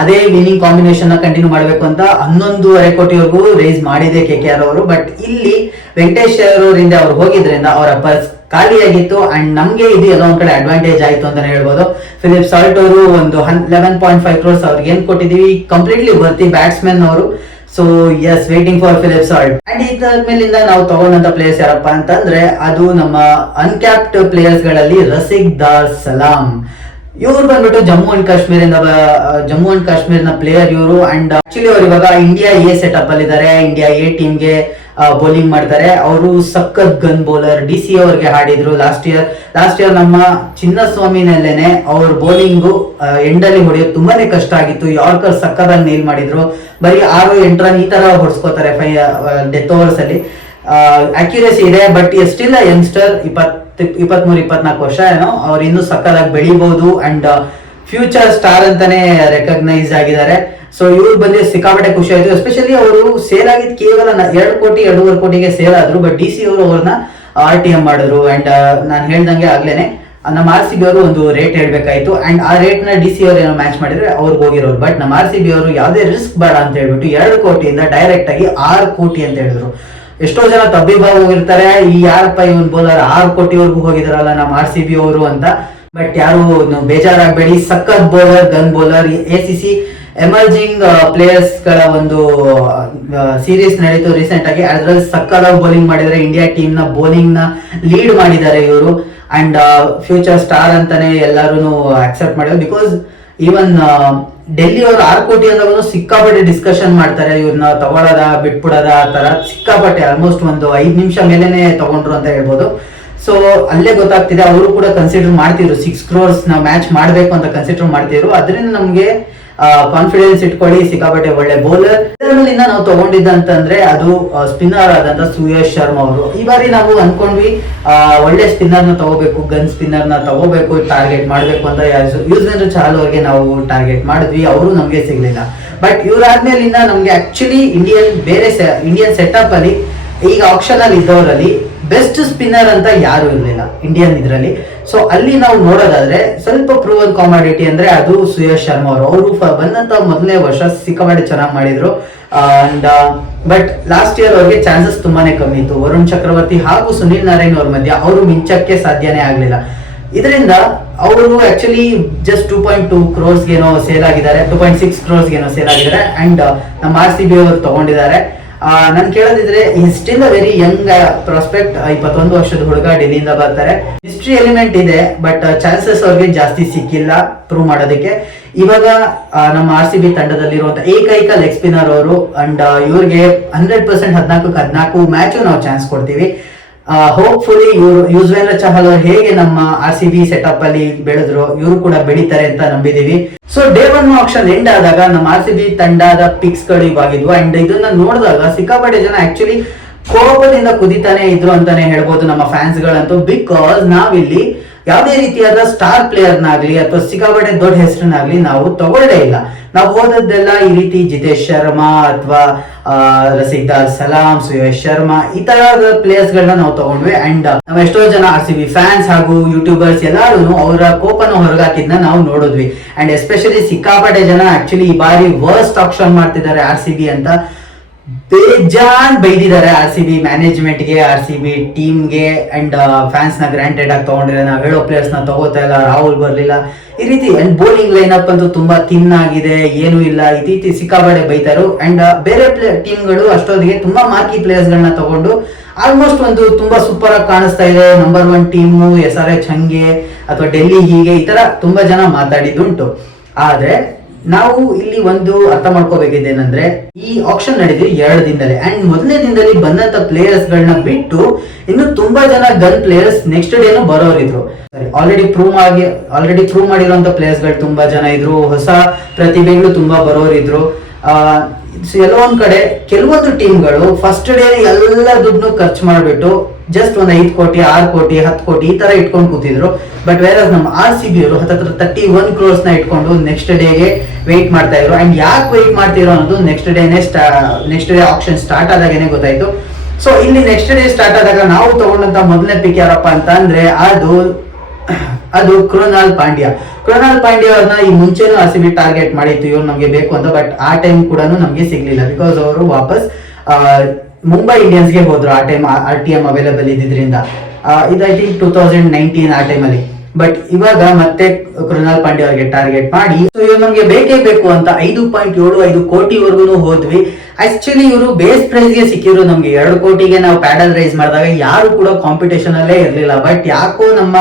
ಅದೇ ವಿನ್ನಿಂಗ್ ಕಾಂಬಿನೇಷನ್ ಕಂಟಿನ್ಯೂ ಮಾಡಬೇಕು ಅಂತ 11.5 ಕೋಟಿವರೆಗೂ ರೇಸ್ ಮಾಡಿದೆ KKR ಅವರು. ಬಟ್ ಇಲ್ಲಿ ವೆಂಕಟೇಶ್ ಅವರಿಂದ ಅವ್ರು ಹೋಗಿದ್ರಿಂದ ಅವರ ಪರ್ಸ್ ಖಾಲಿಯಾಗಿತ್ತು. ಅಂಡ್ ನಮ್ಗೆ ಇದು ಎಲ್ಲ ಒಂದ್ ಕಡೆ ಅಡ್ವಾಂಟೇಜ್ ಆಯ್ತು ಅಂತಾನೆ ಹೇಳ್ಬೋದು. ಫಿಲಿಪ್ ಸಾಲ್ಟ್ ಅವರು ಒಂದು 11.5 crores ಅವ್ರಿಗೆ ಏನ್ ಕೊಟ್ಟಿದೀವಿ, ಕಂಪ್ಲೀಟ್ಲಿ ವರ್ತಿ ಬ್ಯಾಟ್ಸ್ಮನ್ ಅವರು. So yes, waiting for Philip Salt. And ಇದಾದ್ಮೇಲಿಂದ ನಾವು ತಗೊಂಡಂತ ಪ್ಲೇಯರ್ಸ್ ಯಾರಪ್ಪ ಅಂತಂದ್ರೆ ಅದು ನಮ್ಮ ಅನ್ಕ್ಯಾಪ್ಡ್ ಪ್ಲೇಯರ್ಸ್ ಗಳಲ್ಲಿ ರಸಿಕ್ ದಾರ್ ಸಲಾಂ. ಇವ್ರು ಬಂದ್ಬಿಟ್ಟು ಜಮ್ಮು ಅಂಡ್ ಕಾಶ್ಮೀರ್ನ ಪ್ಲೇಯರ್ ಇವರು. ಅಂಡ್ ಆಕ್ಚುಲಿ ಅವ್ರು ಇವಾಗ ಇಂಡಿಯಾ ಎ ಸೆಟಪ್ ಅಲ್ಲಿ ಇದ್ದಾರೆ. ಇಂಡಿಯಾ ಎ ಟೀಮ್ಗೆ ಬೌಲಿಂಗ್ ಮಾಡ್ತಾರೆ. ಅವರು ಸಖತ್ ಗನ್ ಬೌಲರ್. DC ಅವ್ರಿಗೆ ಹಾಡಿದ್ರು ಲಾಸ್ಟ್ ಇಯರ್ ನಮ್ಮ ಚಿನ್ನಸ್ವಾಮಿನಲ್ಲೇನೆ ಅವ್ರ ಬೌಲಿಂಗು ಎಂಡಲ್ಲಿ ಹೊಡೆಯೋದು ತುಂಬಾನೇ ಕಷ್ಟ ಆಗಿತ್ತು. ಯಾರ್ಕರ್ ಸಖತ್ತಾಗಿ ನೇಲ್ ಮಾಡಿದ್ರು. ಬರೀ 6-8 ರನ್ ಈ ತರ ಹೊಡ್ಸ್ಕೋತಾರೆ ಡೆತ್ ಓವರ್ಸ್ ಅಲ್ಲಿ. ಅಕ್ಯುರೇಸಿ ಇದೆ, ಬಟ್ ಸ್ಟಿಲ್ ಯಂಗ್ಸ್ಟರ್, 23-24 ವರ್ಷ ಏನೋ. ಅವ್ರು ಇನ್ನೂ ಸಕ್ಕದಾಗಿ ಬೆಳಿಬಹುದು ಅಂಡ್ ಫ್ಯೂಚರ್ ಸ್ಟಾರ್ ಅಂತಾನೆ ರೆಕಗ್ನೈಸ್ ಆಗಿದ್ದಾರೆ. ಸೊ ಇವ್ರು ಬಂದು ಸಿಕ್ಕಾಪಟ್ಟೆ ಖುಷಿ ಆಯ್ತು. ಎಸ್ಪೆಷಲಿ ಅವರು ಸೇಲ್ ಆಗಿದ್ ಕೇವಲ 2-2.5 ಕೋಟಿಗೆ ಸೇಲ್ ಆದ್ರು. ಬಟ್ DC ಅವರು ಅವ್ರನ್ನ RTM ಮಾಡಿದ್ರು. ಅಂಡ್ ನಾನು ಹೇಳ್ದಂಗೆ ಆಗ್ಲೇನೆ ನಮ್ಮ RCB ಅವರು ಒಂದು ರೇಟ್ ಹೇಳ್ಬೇಕಾಯ್ತು. ಅಂಡ್ ಆ ರೇಟ್ ನ DC ಅವರು ಏನೋ ಮ್ಯಾಚ್ ಮಾಡಿದ್ರೆ ಅವ್ರಿಗೆ ಹೋಗಿರೋರು. ಬಟ್ ನಮ್ಮ RCB ಅವರು ಯಾವುದೇ ರಿಸ್ಕ್ ಬೇಡ ಅಂತ ಹೇಳ್ಬಿಟ್ಟು 2 ಕೋಟಿಯಿಂದ ಡೈರೆಕ್ಟ್ ಆಗಿ 6 ಕೋಟಿ ಅಂತ ಹೇಳಿದ್ರು. ಎಷ್ಟೋ ಜನ ತಬ್ಬಿಬಾಗ್ ಹೋಗಿರ್ತಾರೆ, ಈ ಯಾರಪ್ಪ ಇವನ್ ಬೌಲರ್ 6 ಕೋಟಿವರೆಗೂ ಹೋಗಿದಾರಲ್ಲ ನಮ್ಮ RCB ಅವರು ಅಂತ. ಬಟ್ ಯಾರು ಬೇಜಾರಾಗಬೇಡಿ, ಸಖತ್ bowler, gun bowler. ACC emerging players ಗಳ ಒಂದು ಸೀರೀಸ್ ನಡೀತು ರೀಸೆಂಟ್ ಆಗಿ. ಅದ್ರಲ್ಲಿ ಸಕ್ಕತ್ತಾಗಿ ಬೌಲಿಂಗ್ ಮಾಡಿದ್ರೆ ಇಂಡಿಯಾ ಟೀಮ್ ನ ಬೌಲಿಂಗ್ ನ ಲೀಡ್ ಮಾಡಿದ್ದಾರೆ ಇವರು. ಅಂಡ್ ಫ್ಯೂಚರ್ ಸ್ಟಾರ್ ಅಂತಾನೆ ಎಲ್ಲರೂ ಅಕ್ಸೆಪ್ಟ್ ಮಾಡಿದ್ರು. ಬಿಕಾಸ್ ಈವನ್ ಡೆಲ್ಲಿ ಅವರು 6 ಕೋಟಿ ಅಂದಾಗ ಸಿಕ್ಕಾಪಟ್ಟೆ ಡಿಸ್ಕಷನ್ ಮಾಡ್ತಾರೆ, ಇವ್ರನ್ನ ತಗೊಳ್ಳೋದ ಬಿಟ್ಬಿಡೋದ ಆ ತರ ಸಿಕ್ಕಾಪಟ್ಟೆ. ಆಲ್ಮೋಸ್ಟ್ ಒಂದು 5 ನಿಮಿಷ ಮೇಲೆನೆ ತಗೊಂಡ್ರು ಅಂತ ಹೇಳ್ಬೋದು. ಸೊ ಅಲ್ಲೇ ಗೊತ್ತಾಗ್ತಿದೆ ಅವರು ಕೂಡ ಕನ್ಸಿಡರ್ ಮಾಡ್ತಿದ್ರು 6 crores ನಾವು ಮ್ಯಾಚ್ ಮಾಡ್ಬೇಕು ಅಂತ ಕನ್ಸಿಡರ್ ಮಾಡ್ತಿದ್ರು. ಅದರಿಂದ ನಮ್ಗೆ ಕಾನ್ಫಿಡೆನ್ಸ್ ಇಟ್ಕೊಳ್ಳಿ, ಸಿಕ್ಕಾಪಟ್ಟೆ ಒಳ್ಳೆ ಬೌಲರ್. ಇದರಲ್ಲಿಂದ ನಾವು ತಗೊಂಡಿದ್ದಂತಂದ್ರೆ ಅದು ಸ್ಪಿನ್ನರ್ ಆದಂತ ಸುಯಶ್ ಶರ್ಮಾ ಅವರು. ಈ ಬಾರಿ ನಾವು ಅನ್ಕೊಂಡ್ವಿ ಒಳ್ಳೆ ಸ್ಪಿನ್ನರ್ ನ ತಗೋಬೇಕು, ಗನ್ ಸ್ಪಿನ್ನರ್ ನ ತಗೋಬೇಕು, ಟಾರ್ಗೆಟ್ ಮಾಡ್ಬೇಕು ಅಂತ ಯುಜ್ವೇಂದ್ರ ಚಹಲ್ ಅವ್ರಿಗೆ ನಾವು ಟಾರ್ಗೆಟ್ ಮಾಡಿದ್ವಿ. ಅವರು ನಮ್ಗೆ ಸಿಗ್ಲಿಲ್ಲ. ಬಟ್ ಇವ್ರಾದ್ಮೇಲಿಂದ ನಮ್ಗೆ ಆಕ್ಚುಲಿ ಇಂಡಿಯನ್ ಸೆಟಪ್ ಅಲ್ಲಿ ಈಗ ಆಪ್ಷನ್ ಅಲ್ಲಿ ಇದ್ದವರಲ್ಲಿ ಬೆಸ್ಟ್ ಸ್ಪಿನ್ನರ್ ಅಂತ ಯಾರು ಇರಲಿಲ್ಲ ಇಂಡಿಯನ್ ಇದರಲ್ಲಿ. ಸೊ ಅಲ್ಲಿ ನಾವು ನೋಡೋದಾದ್ರೆ ಸ್ವಲ್ಪ ಪ್ರೂವನ್ ಕಾಮಾಡಿಟಿ ಅಂದ್ರೆ ಅದು ಸುಯಶ್ ಶರ್ಮಾ ಅವರು ಬಂದಂತ ಮೊದಲನೇ ವರ್ಷ ಸಿಕ್ಕಾಪಟ್ಟೆ ಚೆನ್ನಾಗಿ ಮಾಡಿದ್ರು. ಅಂಡ್ ಬಟ್ ಲಾಸ್ಟ್ ಇಯರ್ ಅವ್ರಿಗೆ ಚಾನ್ಸಸ್ ತುಂಬಾನೇ ಕಮ್ಮಿ ಇತ್ತು. ವರುಣ್ ಚಕ್ರವರ್ತಿ ಹಾಗೂ ಸುನಿಲ್ ನಾರಾಯಣ್ ಅವ್ರ ಮಧ್ಯೆ ಅವರು ಮಿಂಚಕ್ಕೆ ಸಾಧ್ಯನೇ ಆಗ್ಲಿಲ್ಲ. ಇದರಿಂದ ಅವರು ಆಕ್ಚುಲಿ ಜಸ್ಟ್ 2.2 crores ಏನೋ ಸೇಲ್ ಆಗಿದ್ದಾರೆ, 2.6 crores ಏನೋ ಸೇಲ್ ಆಗಿದ್ದಾರೆ. ಅಂಡ್ ನಮ್ಮ RCB ಅವರು ತಗೊಂಡಿದ್ದಾರೆ. ನನ್ ಕೇಳೋದಿದ್ರೆ still a very young prospect. 21 ವರ್ಷದ ಹುಡುಗ, ಡೆಲ್ಲಿಯಿಂದ ಬರ್ತಾರೆ. ಹಿಸ್ಟ್ರಿ ಎಲಿಮೆಂಟ್ ಇದೆ, ಬಟ್ ಚಾನ್ಸಸ್ ಅವ್ರಿಗೆ ಜಾಸ್ತಿ ಸಿಕ್ಕಿಲ್ಲ ಪ್ರೂವ್ ಮಾಡೋದಕ್ಕೆ. ಇವಾಗ ನಮ್ಮ RCB ತಂಡದಲ್ಲಿರುವಂತ ಏಕೈಕ ಲೆಗ್ ಸ್ಪಿನ್ನರ್ ಅವರು. ಅಂಡ್ ಇವ್ರಿಗೆ 100% 14 ಮ್ಯಾಚ್ ನಾವು ಚಾನ್ಸ್ ಕೊಡ್ತೀವಿ. ಹೋಪ್ಫುಲಿ ಇವರು ಯುಜ್ವೇಂದ್ರ ಚಹಲ್ ಅವರು ಹೇಗೆ ನಮ್ಮ RCB ಸೆಟಪ್ ಅಲ್ಲಿ ಬೆಳೆದ್ರು, ಇವರು ಕೂಡ ಬೆಳೀತಾರೆ ಅಂತ ನಂಬಿದೀವಿ. ಸೊ ಡೇ 1 ಆಕ್ಷನ್ ಎಂಡ್ ಆದಾಗ ನಮ್ಮ RCB ತಂಡದ ಪಿಕ್ಸ್ ಗಳು ಇವಾಗಿದ್ವು. ಅಂಡ್ ಇದನ್ನ ನೋಡಿದಾಗ ಸಿಕ್ಕಾಪಟ್ಟೆ ಜನ ಆಕ್ಚುಲಿ ಕೋಪದಿಂದ ಕುದಿತಾನೆ ಇದ್ರು ಅಂತಾನೆ ಹೇಳ್ಬೋದು ನಮ್ಮ ಫ್ಯಾನ್ಸ್ ಗಳಂತೂ. ಬಿಕಾಸ್ ನಾವಿಲ್ಲಿ ಯಾವುದೇ ರೀತಿಯಾದ ಸ್ಟಾರ್ ಪ್ಲೇಯರ್ನಾಗ್ಲಿ ಅಥವಾ ಸಿಕ್ಕಾಪಟ್ಟೆ ದೊಡ್ಡ ಹೆಸರನ್ನಾಗ್ಲಿ ನಾವು ತಗೊಳ್ಳೇ ಇಲ್ಲ. ನಾವು ಹೋದದ್ದೆಲ್ಲ ಈ ರೀತಿ ಜಿತೇಶ್ ಶರ್ಮಾ ಅಥವಾ ರಸಿಕ್ ದಾರ್ ಸಲಾಂ, ಸುಯಶ್ ಶರ್ಮಾ ಈ ತರಹದ ಪ್ಲೇಯರ್ಸ್ ಗಳನ್ನ ನಾವು ತಗೊಂಡ್ವಿ. ಅಂಡ್ ನಾವು ಎಷ್ಟೋ ಜನ RCB ಫ್ಯಾನ್ಸ್ ಹಾಗೂ ಯೂಟ್ಯೂಬರ್ಸ್ ಎಲ್ಲಾರು ಅವರ ಕೋಪನ ಹೊರಗಾಕಿದ್ನ ನಾವು ನೋಡಿದ್ವಿ. ಅಂಡ್ ಎಸ್ಪೆಷಲಿ ಸಿಕ್ಕಾಪಟ್ಟೆ ಜನ ಆಕ್ಚುಲಿ ಈ ಬಾರಿ ವರ್ಸ್ಟ್ ಆಕ್ಷನ್ ಮಾಡ್ತಿದ್ದಾರೆ RCB ಅಂತ ಬೇಜಾನ್ ಬೈದಿದ್ದಾರೆ RCB ಮ್ಯಾನೇಜ್ಮೆಂಟ್ ಗೆ, RCB ಟೀಮ್ಗೆ. ಅಂಡ್ ಫ್ಯಾನ್ಸ್ ನ ಗ್ರಾಂಟೆಡ್ ಆಗಿ ತಗೊಂಡಿಲ್ಲ, ನಾವ್ ಹೇಳೋ ಪ್ಲೇಯರ್ಸ್ ನ ತಗೋತಾ ಇಲ್ಲ, ರಾಹುಲ್ ಬರ್ಲಿಲ್ಲ ಈ ರೀತಿ. ಅಂಡ್ ಬೌಲಿಂಗ್ ಲೈನ್ ಅಪ್ ಅಂತೂ ತುಂಬಾ ಥಿನ್ ಆಗಿದೆ, ಏನು ಇಲ್ಲ ಈ ರೀತಿ ಸಿಕ್ಕಾಪಟ್ಟೆ ಬೈತಾರು. ಅಂಡ್ ಬೇರೆ ಟೀಮ್ಗಳು ಅಷ್ಟೊತ್ತಿಗೆ ತುಂಬಾ ಮಾರ್ಕಿ ಪ್ಲೇಯರ್ಸ್ ಗಳನ್ನ ತಗೊಂಡು ಆಲ್ಮೋಸ್ಟ್ ಒಂದು ತುಂಬಾ ಸೂಪರ್ ಆಗಿ ಕಾಣಿಸ್ತಾ ಇದೆ, ನಂಬರ್ 1 ಟೀಮು SRH ಹಂಗೆ ಅಥವಾ ಡೆಲ್ಲಿ ಹೀಗೆ ಈ ತರ ತುಂಬಾ ಜನ ಮಾತಾಡಿದ್ದುಂಟು. ಆದ್ರೆ ನಾವು ಇಲ್ಲಿ ಒಂದು ಅರ್ಥ ಮಾಡ್ಕೋಬೇಕಿದ್ದೇನೆಂದ್ರೆ ಈ ಆಕ್ಷನ್ ನಡೆದಿದೆ 2 ದಿನದಲ್ಲಿ. ಅಂಡ್ ಮೊದಲನೇ ದಿನದಲ್ಲಿ ಬಂದಂತ ಪ್ಲೇಯರ್ಸ್ ಗಳನ್ನ ಬಿಟ್ಟು ಇನ್ನು ತುಂಬಾ ಜನ ಗನ್ ಪ್ಲೇಯರ್ಸ್ ನೆಕ್ಸ್ಟ್ ಡೇನು ಬರೋರಿದ್ರು. ಆಲ್ರೆಡಿ ಪ್ರೂವ್ ಮಾಡಿರುವಂತ ಪ್ಲೇಯರ್ಸ್ ಗಳು ತುಂಬಾ ಜನ ಇದ್ರು, ಹೊಸ ಪ್ರತಿಭೆಗಳು ತುಂಬಾ ಬರೋರಿದ್ರು. ಎಲ್ಲೋ ಒಂದ್ ಕಡೆ ಕೆಲವೊಂದು ಟೀಮ್ಗಳು ಫಸ್ಟ್ ಡೇ ಎಲ್ಲ ದುಡ್ಡು ಖರ್ಚು ಮಾಡ್ಬಿಟ್ಟು ಜಸ್ಟ್ ಒಂದು 5 ಕೋಟಿ 6 ಕೋಟಿ 10 ಕೋಟಿ ಈ ತರ ಇಟ್ಕೊಂಡು ಕೂತಿದ್ರು. ಬಟ್ ವೇರ್ ನಮ್ಮ RCB ಅವರು ಹತ್ತತ್ರ 31 crores ನ ಇಟ್ಕೊಂಡು ನೆಕ್ಸ್ಟ್ ಡೇಗೆ ವೆಯ್ಟ್ ಮಾಡ್ತಾ ಇದ್ರು. ಅಂಡ್ ಯಾಕೆ ವೆಯ್ಟ್ ಮಾಡ್ತಿರೋ ಅನ್ನೋದು ನೆಕ್ಸ್ಟ್ ಡೇ ಆಕ್ಷನ್ ಸ್ಟಾರ್ಟ್ ಆದಾಗೇನೆ ಗೊತ್ತಾಯ್ತು. ಸೊ ಇಲ್ಲಿ ನೆಕ್ಸ್ಟ್ ಡೇ ಸ್ಟಾರ್ಟ್ ಆದಾಗ ನಾವು ತಗೊಂಡಂತ ಮೊದಲನೇ ಪಿಕ್ ಯಾರಪ್ಪ ಅಂತ ಅಂದ್ರೆ ಅದು ಕೃಣಾಲ್ ಪಾಂಡ್ಯ ಅವ್ರನ್ನ ಈ ಮುಂಚೆನೂ RCB ಟಾರ್ಗೆಟ್ ಮಾಡಿತ್ತು ಇವ್ರು ನಮ್ಗೆ ಬೇಕು ಅಂತ. ಬಟ್ ಆ ಟೈಮ್ ಕೂಡ ನಮ್ಗೆ ಸಿಗ್ಲಿಲ್ಲ, ಬಿಕಾಸ್ ಅವರು ವಾಪಸ್ ಮುಂಬೈ ಇಂಡಿಯನ್ಸ್ಗೆ ಹೋದ್ರು. ಆ ಟೈಮ್ RTM ಅವೈಲೇಬಲ್ ಇದ್ದಿದ್ರಿಂದ ಇದು ಐ ಥಿಂಕ್ 2019 ಆ ಟೈಮಲ್ಲಿ. ಬಟ್ ಇವಾಗ ಮತ್ತೆ ಕೃಣಾಲ್ ಪಾಂಡ್ಯ ಅವರಿಗೆ ಟಾರ್ಗೆಟ್ ಮಾಡಿ ಇವ್ರು ನಮ್ಗೆ ಬೇಕೇ ಬೇಕು ಅಂತ 5.75 ಕೋಟಿವರೆಗೂ ಹೋದ್ವಿ. ಆಕ್ಚುಲಿ ಇವರು ಬೇಸ್ ಪ್ರೈಸ್ ಗೆ ಸಿಕ್ಕಿದ್ರು ನಮ್ಗೆ 2 ಕೋಟಿಗೆ ನಾವು ಪ್ಯಾಡಲ್ ರೈಸ್ ಮಾಡಿದಾಗ ಯಾರು ಕೂಡ ಕಾಂಪಿಟೇಷನ್ ಅಲ್ಲೇ ಇರ್ಲಿಲ್ಲ. ಬಟ್ ಯಾಕೋ ನಮ್ಮ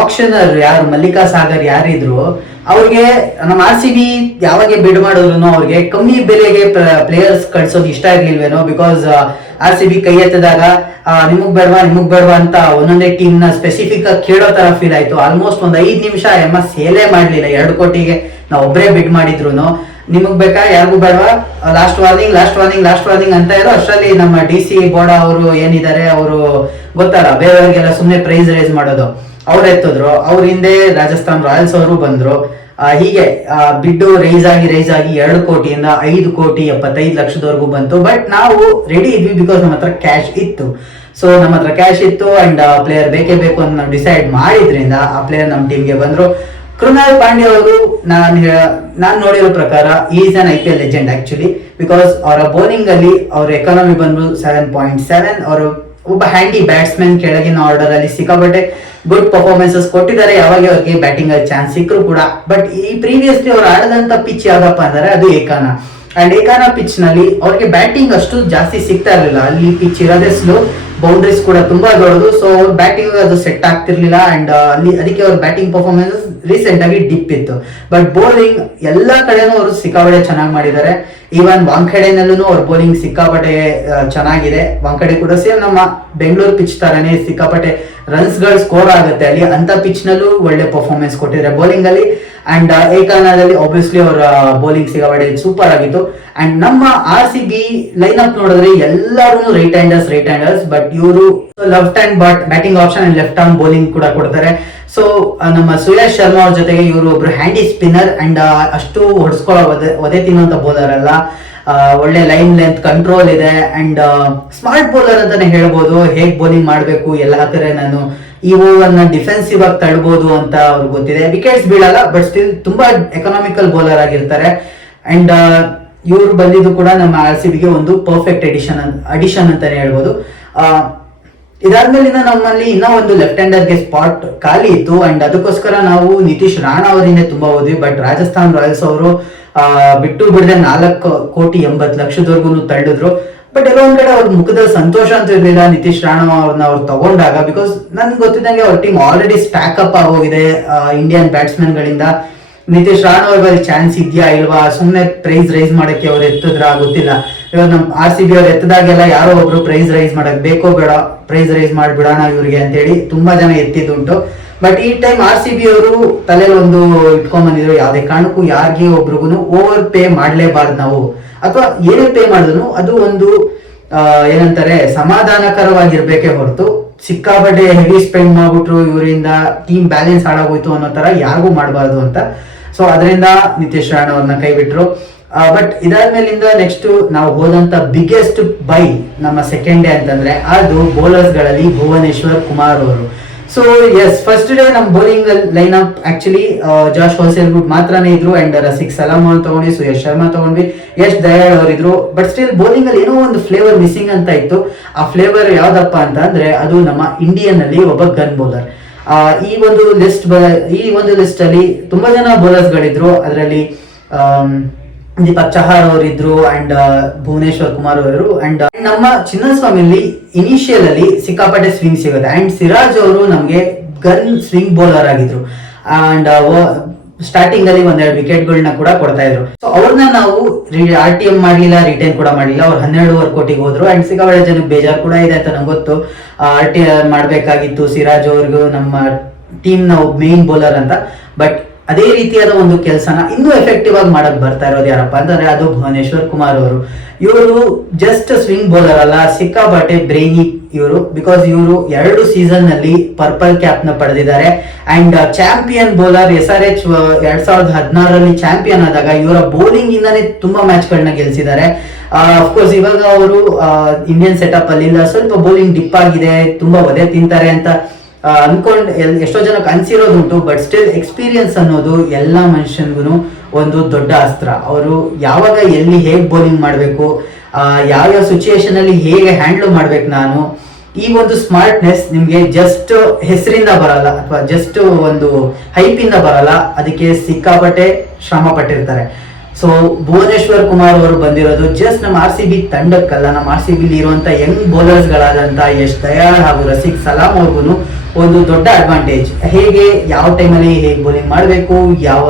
ಆಕ್ಷನರ್ ಯಾರು ಮಲ್ಲಿಕಾ ಸಾಗರ್ ಯಾರಿದ್ರು ಅವ್ರಿಗೆ ನಮ್ಮ RCB ಯಾವಾಗ ಬಿಡ್ ಮಾಡಿದ್ರು ಅವ್ರಿಗೆ ಕಮ್ಮಿ ಬೆಲೆಗೆ ಪ್ಲೇಯರ್ಸ್ ಕಳ್ಸೋದು ಇಷ್ಟ ಇರ್ಲಿಲ್ವೇನೋ. ಬಿಕಾಸ್ RCB ಕೈ ಎತ್ತದಾಗ ನಿಮಗ್ ಬೇಡವಾ ಅಂತ ಒಂದೊಂದೇ ಟೀಮ್ ನ ಸ್ಪೆಸಿಫಿಕ್ ಆಗಿ ಕೇಳೋ ತರ ಫೀಲ್ ಆಯ್ತು. ಆಲ್ಮೋಸ್ಟ್ ಒಂದ್ 5 ನಿಮಿಷ ಸೇಲೇ ಮಾಡ್ಲಿಲ್ಲ. 2 ಕೋಟಿಗೆ ನಾವು ಒಬ್ಬರೇ ಬಿಡ್ ಮಾಡಿದ್ರು ನಿಮಗ್ ಬೇಕಾ ಯಾರಿಗೂ ಬೇಡವಾ ಲಾಸ್ಟ್ ವಾರ್ನಿಂಗ್ ಅಂತ ಇರೋ ಅಷ್ಟರಲ್ಲಿ ನಮ್ಮ DC ಬೋರ್ಡ ಅವರು ಏನಿದ್ದಾರೆ ಅವರು ಗೊತ್ತಲ್ಲ ಬೇರೆಯವ್ರಿಗೆಲ್ಲ ಸುಮ್ನೆ ಪ್ರೈಸ್ ರೈಸ್ ಮಾಡೋದು ಅವ್ರು ಎತ್ತಿದ್ರು. ಅವ್ರ ಹಿಂದೆ ರಾಜಸ್ಥಾನ್ ರಾಯಲ್ಸ್ ಅವರು ಬಂದ್ರು. ಹೀಗೆ ಬಿಡ್ಡು ರೈಸ್ ಆಗಿ 2 ಕೋಟಿಯಿಂದ 5 ಕೋಟಿ 75 ಲಕ್ಷದವರೆಗೂ ಬಂತು. ಬಟ್ ನಾವು ರೆಡಿ ಇದ್ವಿ, ಬಿಕಾಸ್ ನಮ್ಮ ಹತ್ರ ಕ್ಯಾಶ್ ಇತ್ತು. ಸೊ ನಮ್ಮ ಹತ್ರ ಕ್ಯಾಶ್ ಇತ್ತು ಅಂಡ್ ಪ್ಲೇಯರ್ ಬೇಕೇ ಬೇಕು ಅಂತ ನಾವು ಡಿಸೈಡ್ ಮಾಡಿದ್ರಿಂದ ಆ ಪ್ಲೇಯರ್ ನಮ್ಮ ಟೀಮ್ಗೆ ಬಂದ್ರು. ಕೃಣಾಲ್ ಪಾಂಡ್ಯ ಅವರು ನಾನು ನೋಡಿರೋ ಪ್ರಕಾರ is an IPL legend actually. Because ಅವರ ಬೌಲಿಂಗ್ ಅಲ್ಲಿ ಅವ್ರ ಎಕಾನಮಿ ಬಂದು 7.7. ಅವರು ಒಬ್ಬ ಹ್ಯಾಂಡಿ ಬ್ಯಾಟ್ಸ್ಮನ್ ಕೆಳಗಿನ ಆರ್ಡರ್ ಅಲ್ಲಿ ಸಿಕ್ಕಾಪಟ್ಟೆ ಗುಡ್ ಪರ್ಫಾರ್ಮೆನ್ಸಸ್ ಕೊಟ್ಟಿದ್ದಾರೆ. ಯಾವಾಗ ಅವ್ರಿಗೆ ಬ್ಯಾಟಿಂಗ್ ಅಲ್ಲಿ ಚಾನ್ಸ್ ಸಿಕ್ಕರು ಕೂಡ. ಬಟ್ ಈ ಪ್ರೀವಿಯಸ್ಲಿ ಅವ್ರು ಆಡದಂತ ಪಿಚ್ ಯಾವ್ದಪ್ಪ ಅಂದ್ರೆ ಅದು ಏಕಾನ. ಅಂಡ್ ಏಕಾನ ಪಿಚ್ ನಲ್ಲಿ ಅವ್ರಿಗೆ ಬ್ಯಾಟಿಂಗ್ ಅಷ್ಟು ಜಾಸ್ತಿ ಸಿಗ್ತಾ ಇರಲಿಲ್ಲ. ಅಲ್ಲಿ ಪಿಚ್ ಇರೋದೇ ಸ್ಲೋ, ಬೌಂಡ್ರೀಸ್ ಕೂಡ ತುಂಬಾ ದೊಡ್ಡದು. ಸೊ ಅವ್ರ ಬ್ಯಾಟಿಂಗ್ ಅದು ಸೆಟ್ ಆಗ್ತಿರ್ಲಿಲ್ಲ. ಅಂಡ್ ಅಲ್ಲಿ ಅದಕ್ಕೆ ಅವ್ರ ಬ್ಯಾಟಿಂಗ್ ಪರ್ಫಾರ್ಮೆನ್ಸ್ ರೀಸೆಂಟ್ ಆಗಿ ಡಿಪ್ ಇತ್ತು. ಬಟ್ ಬೌಲಿಂಗ್ ಎಲ್ಲಾ ಕಡೆನೂ ಅವರು ಸಿಕ್ಕಾಪಟ್ಟೆ ಚೆನ್ನಾಗಿ ಮಾಡಿದ್ದಾರೆ. ಈವನ್ ವಾಂಖೆಡೆನಲ್ಲೂ ಅವ್ರ ಬೌಲಿಂಗ್ ಸಿಕ್ಕಾಪಟ್ಟೆ ಚೆನ್ನಾಗಿದೆ. ವಾಂಖೆಡೆ ಕೂಡ ಸೇಮ್ ನಮ್ಮ ಬೆಂಗಳೂರು ಪಿಚ್ ತರನೇ ಸಿಕ್ಕಾಪಟ್ಟೆ ರನ್ಸ್ ಗಳು ಸ್ಕೋರ್ ಆಗುತ್ತೆ ಅಲ್ಲಿ. ಅಂತ ಪಿಚ್ ನಲ್ಲೂ ಒಳ್ಳೆ ಪರ್ಫಾರ್ಮೆನ್ಸ್ ಕೊಟ್ಟಿದ್ದಾರೆ ಬೌಲಿಂಗ್ ಅಲ್ಲಿ. ಅಂಡ್ ಏಕಾನದಲ್ಲಿ ಆಬ್ವಿಯಸ್ಲಿ ಅವರ ಬೌಲಿಂಗ್ ಸಿಕ್ಕಾಪಟ್ಟೆ ಸೂಪರ್ ಆಗಿತ್ತು. ಅಂಡ್ ನಮ್ಮ RCB ಲೈನ್ ಅಪ್ ನೋಡಿದ್ರೆ ಎಲ್ಲರೂ ರೈಟ್ ಹ್ಯಾಂಡರ್ಸ್. ಬಟ್ ಇವರು left hand batting option and left arm bowling ಕೂಡ ಕೊಡ್ತಾರೆ. ಸೊ ನಮ್ಮ ಸುಯಶ್ ಶರ್ಮಾ ಅವ್ರ ಜೊತೆಗೆ ಇವರು ಒಬ್ರು ಹ್ಯಾಂಡಿ ಸ್ಪಿನ್ನರ್ ಅಂಡ್ ಅಷ್ಟು ಹೊಡ್ಸ್ಕೊಳ್ಳೋ ಒದೆ ತಿನ್ನುವಂತ ಬೌಲರ್ ಅಲ್ಲ. ಒಳ್ಳೆ ಲೈನ್ ಲೆಂತ್ ಕಂಟ್ರೋಲ್ ಇದೆ ಅಂಡ್ ಸ್ಮಾರ್ಟ್ ಬೌಲರ್ ಅಂತಾನೆ ಹೇಳ್ಬೋದು. ಹೇಗ್ ಬೌಲಿಂಗ್ ಮಾಡ್ಬೇಕು ಎಲ್ಲ ಹಾಕಿದ್ರೆ ನಾನು ಈ ಓವರ್ನ ಡಿಫೆನ್ಸಿವ್ ಆಗಿ ತಳ್ಬೋದು ಅಂತ ಅವ್ರಿಗೆ ಗೊತ್ತಿದೆ. ವಿಕೆಟ್ಸ್ ಬೀಳಲ್ಲ, ಬಟ್ ಸ್ಟಿಲ್ ತುಂಬಾ ಎಕನಾಮಿಕಲ್ ಬೌಲರ್ ಆಗಿರ್ತಾರೆ. ಅಂಡ್ ಇವ್ರು ಬಂದಿದ್ದು ಕೂಡ ನಮ್ಮ RCBಗೆ ಒಂದು ಪರ್ಫೆಕ್ಟ್ ಅಡಿಷನ್ ಅಂತಾನೆ ಹೇಳ್ಬೋದು. ಇದಾದ್ಮೇಲಿಂದ ನಮ್ಮಲ್ಲಿ ಇನ್ನೂ ಒಂದು ಲೆಫ್ಟ್ ಹ್ಯಾಂಡರ್ಗೆ ಸ್ಪಾಟ್ ಖಾಲಿ ಇತ್ತು. ಅಂಡ್ ಅದಕ್ಕೋಸ್ಕರ ನಾವು ನಿತೀಶ್ ರಾಣಾ ಅವರಿಂದ ತುಂಬಾ ಹೋದ್ವಿ. ಬಟ್ ರಾಜಸ್ಥಾನ್ ರಾಯಲ್ಸ್ ಅವರು ಬಿಟ್ಟು ಬಿಡದೆ 4.80 ಲಕ್ಷದವರೆಗೂ ತಳ್ಳಿದ್ರು. ಬಟ್ ಎಲ್ಲೋ ಒಂದ್ ಕಡೆ ಅವ್ರ ಮುಖದಲ್ಲಿ ಸಂತೋಷ ಅಂತ ಇರ್ಲಿಲ್ಲ ನಿತೀಶ್ ರಾಣಾ ಅವ್ರನ್ನ ಅವ್ರು ತಗೊಂಡಾಗ. ಬಿಕಾಸ್ ನನ್ಗೆ ಗೊತ್ತಿದ್ದಂಗೆ ಅವ್ರ ಟೀಮ್ ಆಲ್ರೆಡಿ ಸ್ಟ್ಯಾಕ್ ಅಪ್ ಆಗೋಗಿದೆ ಇಂಡಿಯನ್ ಬ್ಯಾಟ್ಸ್ಮನ್ ಗಳಿಂದ. ನಿತೀಶ್ ರಾಣಾ ಅವ್ರಿಗೆ ಚಾನ್ಸ್ ಇದೆಯಾ ಇಲ್ವಾ, ಸುಮ್ನೆ ಪ್ರೈಸ್ ರೈಸ್ ಮಾಡಕ್ಕೆ ಅವ್ರು ಎತ್ತಿದ್ರ ಗೊತ್ತಿಲ್ಲ. ಇವಾಗ ನಮ್ RCB ಅವ್ರು ಎತ್ತದಾಗೆಲ್ಲ ಯಾರೋ ಒಬ್ರು ಪ್ರೈಸ್ ರೈಸ್ ಮಾಡಕ್ ಬೇಕೋ ಬೇಡ ಪ್ರೈಸ್ ರೈಸ್ ಮಾಡ್ಬಿಡೋಣ ಇವ್ರಿಗೆ ಅಂತೇಳಿ ತುಂಬಾ ಜನ ಎತ್ತಿದ್ದುಂಟು. ಬಟ್ ಈ ಟೈಮ್ RCB ಅವರು ತಲೆಯಲ್ಲಿ ಒಂದು ಇಟ್ಕೊಂಡ್ ಬಂದಿದ್ರು, ಯಾವ್ದೇ ಕಾರಣಕ್ಕೂ ಯಾರಿಗೆ ಒಬ್ರಿಗೂ ಓವರ್ ಪೇ ಮಾಡ್ಲೇಬಾರ್ದು ನಾವು, ಅಥವಾ ಏನೇ ಪೇ ಮಾಡಿದ್ರು ಅದು ಒಂದು ಏನಂತಾರೆ ಸಮಾಧಾನಕರವಾಗಿರ್ಬೇಕೇ ಹೊರತು ಸಿಕ್ಕಾಪಟ್ಟೆ ಹೆವಿ ಸ್ಪೆಂಡ್ ಮಾಡ್ಬಿಟ್ರು ಇವರಿಂದ ಟೀಮ್ ಬ್ಯಾಲೆನ್ಸ್ ಹಾಳಾಗೋಯ್ತು ಅನ್ನೋ ತರ ಯಾರಿಗೂ ಮಾಡಬಾರ್ದು ಅಂತ. ಸೊ ಅದರಿಂದ ನಿತೀಶ್ ರಾಣಾ ಅವ್ರನ್ನ ಕೈ ಬಿಟ್ರು. ಬಟ್ ಇದಾದ್ಮೇಲಿಂದ ನೆಕ್ಸ್ಟ್ ನಾವು ಹೋದಂತ ಬಿಗ್ಗೆಸ್ಟ್ ಬೈ ನಮ್ಮ ಸೆಕೆಂಡ್ ಡೇ ಅಂತಂದ್ರೆ ಅದು ಬೌಲರ್ಸ್ ಗಳಲ್ಲಿ ಭುವನೇಶ್ವರ್ ಕುಮಾರ್ ಅವರು. ಸೊ ಎಸ್, ಫಸ್ಟ್ ಡೇ ನಮ್ಮ bowling line up actually Josh Hazlewood ಮಾತ್ರನೇ ಇದ್ರು. ಅಂಡ್ ರಸಿಕ್ ಸಲಾಮ್ ಅವ್ರು ತಗೊಂಡ್ವಿ, ಸುಯಶ್ ಶರ್ಮಾ ತಗೊಂಡ್ವಿ, ಯಶ್ ದಯಾಳ್ ಅವರಿದ್ರು. ಬಟ್ ಸ್ಟಿಲ್ ಬೌಲಿಂಗ್ ಅಲ್ಲಿ ಏನೋ ಒಂದು ಫ್ಲೇವರ್ ಮಿಸ್ಸಿಂಗ್ ಅಂತ ಇತ್ತು. ಆ ಫ್ಲೇವರ್ ಯಾವ್ದಪ್ಪ ಅಂತ ಅಂದ್ರೆ ಅದು ನಮ್ಮ ಇಂಡಿಯನ್ ಅಲ್ಲಿ ಒಬ್ಬ ಗನ್ ಬೌಲರ್. ಈ ಒಂದು ಲಿಸ್ಟ್ ಅಲ್ಲಿ ತುಂಬಾ ಜನ ಬೌಲರ್ಸ್ ಗಳಿದ್ರು. ಅದರಲ್ಲಿ ದೀಪಕ್ ಚಹಾರ್ ಅವರಿದ್ರು ಅಂಡ್ ಭುವನೇಶ್ವರ್ ಕುಮಾರ್ ಅವರು. ಅಂಡ್ ನಮ್ಮ ಚಿನ್ನಸ್ವಾಮಿಯಲ್ಲಿ ಇನಿಷಿಯಲ್ ಅಲ್ಲಿ ಸಿಕ್ಕಾಪಟ್ಟೆ ಸ್ವಿಂಗ್ ಸಿಗುತ್ತೆ. ಅಂಡ್ ಸಿರಾಜ್ ಅವರು ನಮ್ಗೆ ಗನ್ ಸ್ವಿಂಗ್ ಬೌಲರ್ ಆಗಿದ್ರು. ಅಂಡ್ ಸ್ಟಾರ್ಟಿಂಗ್ ಅಲ್ಲಿ 1-2 ವಿಕೆಟ್ಗಳನ್ನ ಕೂಡ ಕೊಡ್ತಾ ಇದ್ರು. ಸೊ ಅವ್ರನ್ನ ನಾವು RTM ಮಾಡ್ಲಿಲ್ಲ, ರಿಟೈನ್ ಕೂಡ ಮಾಡ್ಲಿಲ್ಲ. ಅವ್ರು 12.5 ಕೋಟಿಗೆ ಹೋದ್ರು. ಅಂಡ್ ಸಿಕ್ಕಾಪಟ್ಟೆ ಜನಕ್ಕೆ ಬೇಜಾರು ಕೂಡ ಇದೆ ಅಂತ ನಂಗೆ ಗೊತ್ತು. RTM ಮಾಡ್ಬೇಕಾಗಿತ್ತು ಸಿರಾಜ್ ಅವ್ರಿಗೂ, ನಮ್ಮ ಟೀಮ್ ನ ಮೇನ್ ಬೌಲರ್ ಅಂತ. ಬಟ್ ಅದೇ ರೀತಿಯಾದ ಒಂದು ಕೆಲಸನ ಇನ್ನೂ ಎಫೆಕ್ಟಿವ್ ಆಗಿ ಮಾಡಕ್ ಬರ್ತಾ ಇರೋದು ಯಾರಪ್ಪ ಅಂತಂದ್ರೆ ಅದು ಭುವನೇಶ್ವರ್ ಕುಮಾರ್ ಅವರು. ಇವರು ಜಸ್ಟ್ ಸ್ವಿಂಗ್ ಬೌಲರ್ ಅಲ್ಲ, ಸಿಕ್ಕಾಪಟ್ಟೆ ಬ್ರೈನಿ ಇವರು, ಬಿಕಾಸ್ ಇವರು 2 ಸೀಸನ್ ನಲ್ಲಿ ಪರ್ಪಲ್ ಕ್ಯಾಪ್ ನ ಪಡೆದಿದ್ದಾರೆ. ಅಂಡ್ ಚಾಂಪಿಯನ್ ಬೌಲರ್ SRH 2016ರಲ್ಲಿ ಚಾಂಪಿಯನ್ ಆದಾಗ ಇವರ ಬೌಲಿಂಗ್ ಇಂದಾನೆ ತುಂಬಾ ಮ್ಯಾಚ್ ಗಳನ್ನ ಗೆಲ್ಸಿದ್ದಾರೆ. ಅಫ್ಕೋರ್ಸ್ ಇವಾಗ ಅವರು ಇಂಡಿಯನ್ ಸೆಟಪ್ ಅಲ್ಲಿ ಇಲ್ಲ, ಸ್ವಲ್ಪ ಬೌಲಿಂಗ್ ಡಿಪ್ ಆಗಿದೆ, ತುಂಬಾ ಒದೆ ತಿಂತಾರೆ ಅಂತ ಅನ್ಕೊಂಡ್ ಎಷ್ಟೋ ಜನಕ್ಕೆ ಅನ್ಸಿರೋದುಂಟು. ಬಟ್ ಸ್ಟಿಲ್ ಎಕ್ಸ್ಪೀರಿಯನ್ಸ್ ಅನ್ನೋದು ಎಲ್ಲ ಮನುಷ್ಯನ್ಗೂ ಒಂದು ದೊಡ್ಡ ಅಸ್ತ್ರ. ಅವರು ಯಾವಾಗ ಎಲ್ಲಿ ಹೇಗೆ ಬೌಲಿಂಗ್ ಮಾಡಬೇಕು, ಯಾವ್ಯಾವ ಸಿಚುಯೇಷನ್ ಅಲ್ಲಿ ಹೇಗೆ ಹ್ಯಾಂಡಲ್ ಮಾಡ್ಬೇಕು, ನಾನು ಈ ಒಂದು ಸ್ಮಾರ್ಟ್ನೆಸ್ ನಿಮ್ಗೆ ಜಸ್ಟ್ ಹೆಸರಿಂದ ಬರಲ್ಲ ಅಥವಾ ಜಸ್ಟ್ ಒಂದು ಹೈಪ್ ಇಂದ ಬರಲ್ಲ, ಅದಕ್ಕೆ ಸಿಕ್ಕಾಪಟ್ಟೆ ಶ್ರಮ ಪಟ್ಟಿರ್ತಾರೆ. ಸೊ ಭುವನೇಶ್ವರ್ ಕುಮಾರ್ ಅವರು ಬಂದಿರೋದು ಜಸ್ಟ್ ನಮ್ಮ RCB ತಂಡಕ್ಕಲ್ಲ, ನಮ್ಮ RCB ಇರುವಂತ ಯಂಗ್ ಬೌಲರ್ಸ್ ಗಳಾದಂತ ಯಶ್ ದಯಾಳ್ ಹಾಗೂ ರಸಿಕ್ ಸಲಾಂ ಅವ್ರಿಗೂ ಒಂದು ದೊಡ್ಡ ಅಡ್ವಾಂಟೇಜ್. ಹೇಗೆ ಯಾವ ಟೈಮಲ್ಲಿ ಹೇಗೆ ಬೌಲಿಂಗ್ ಮಾಡಬೇಕು, ಯಾವ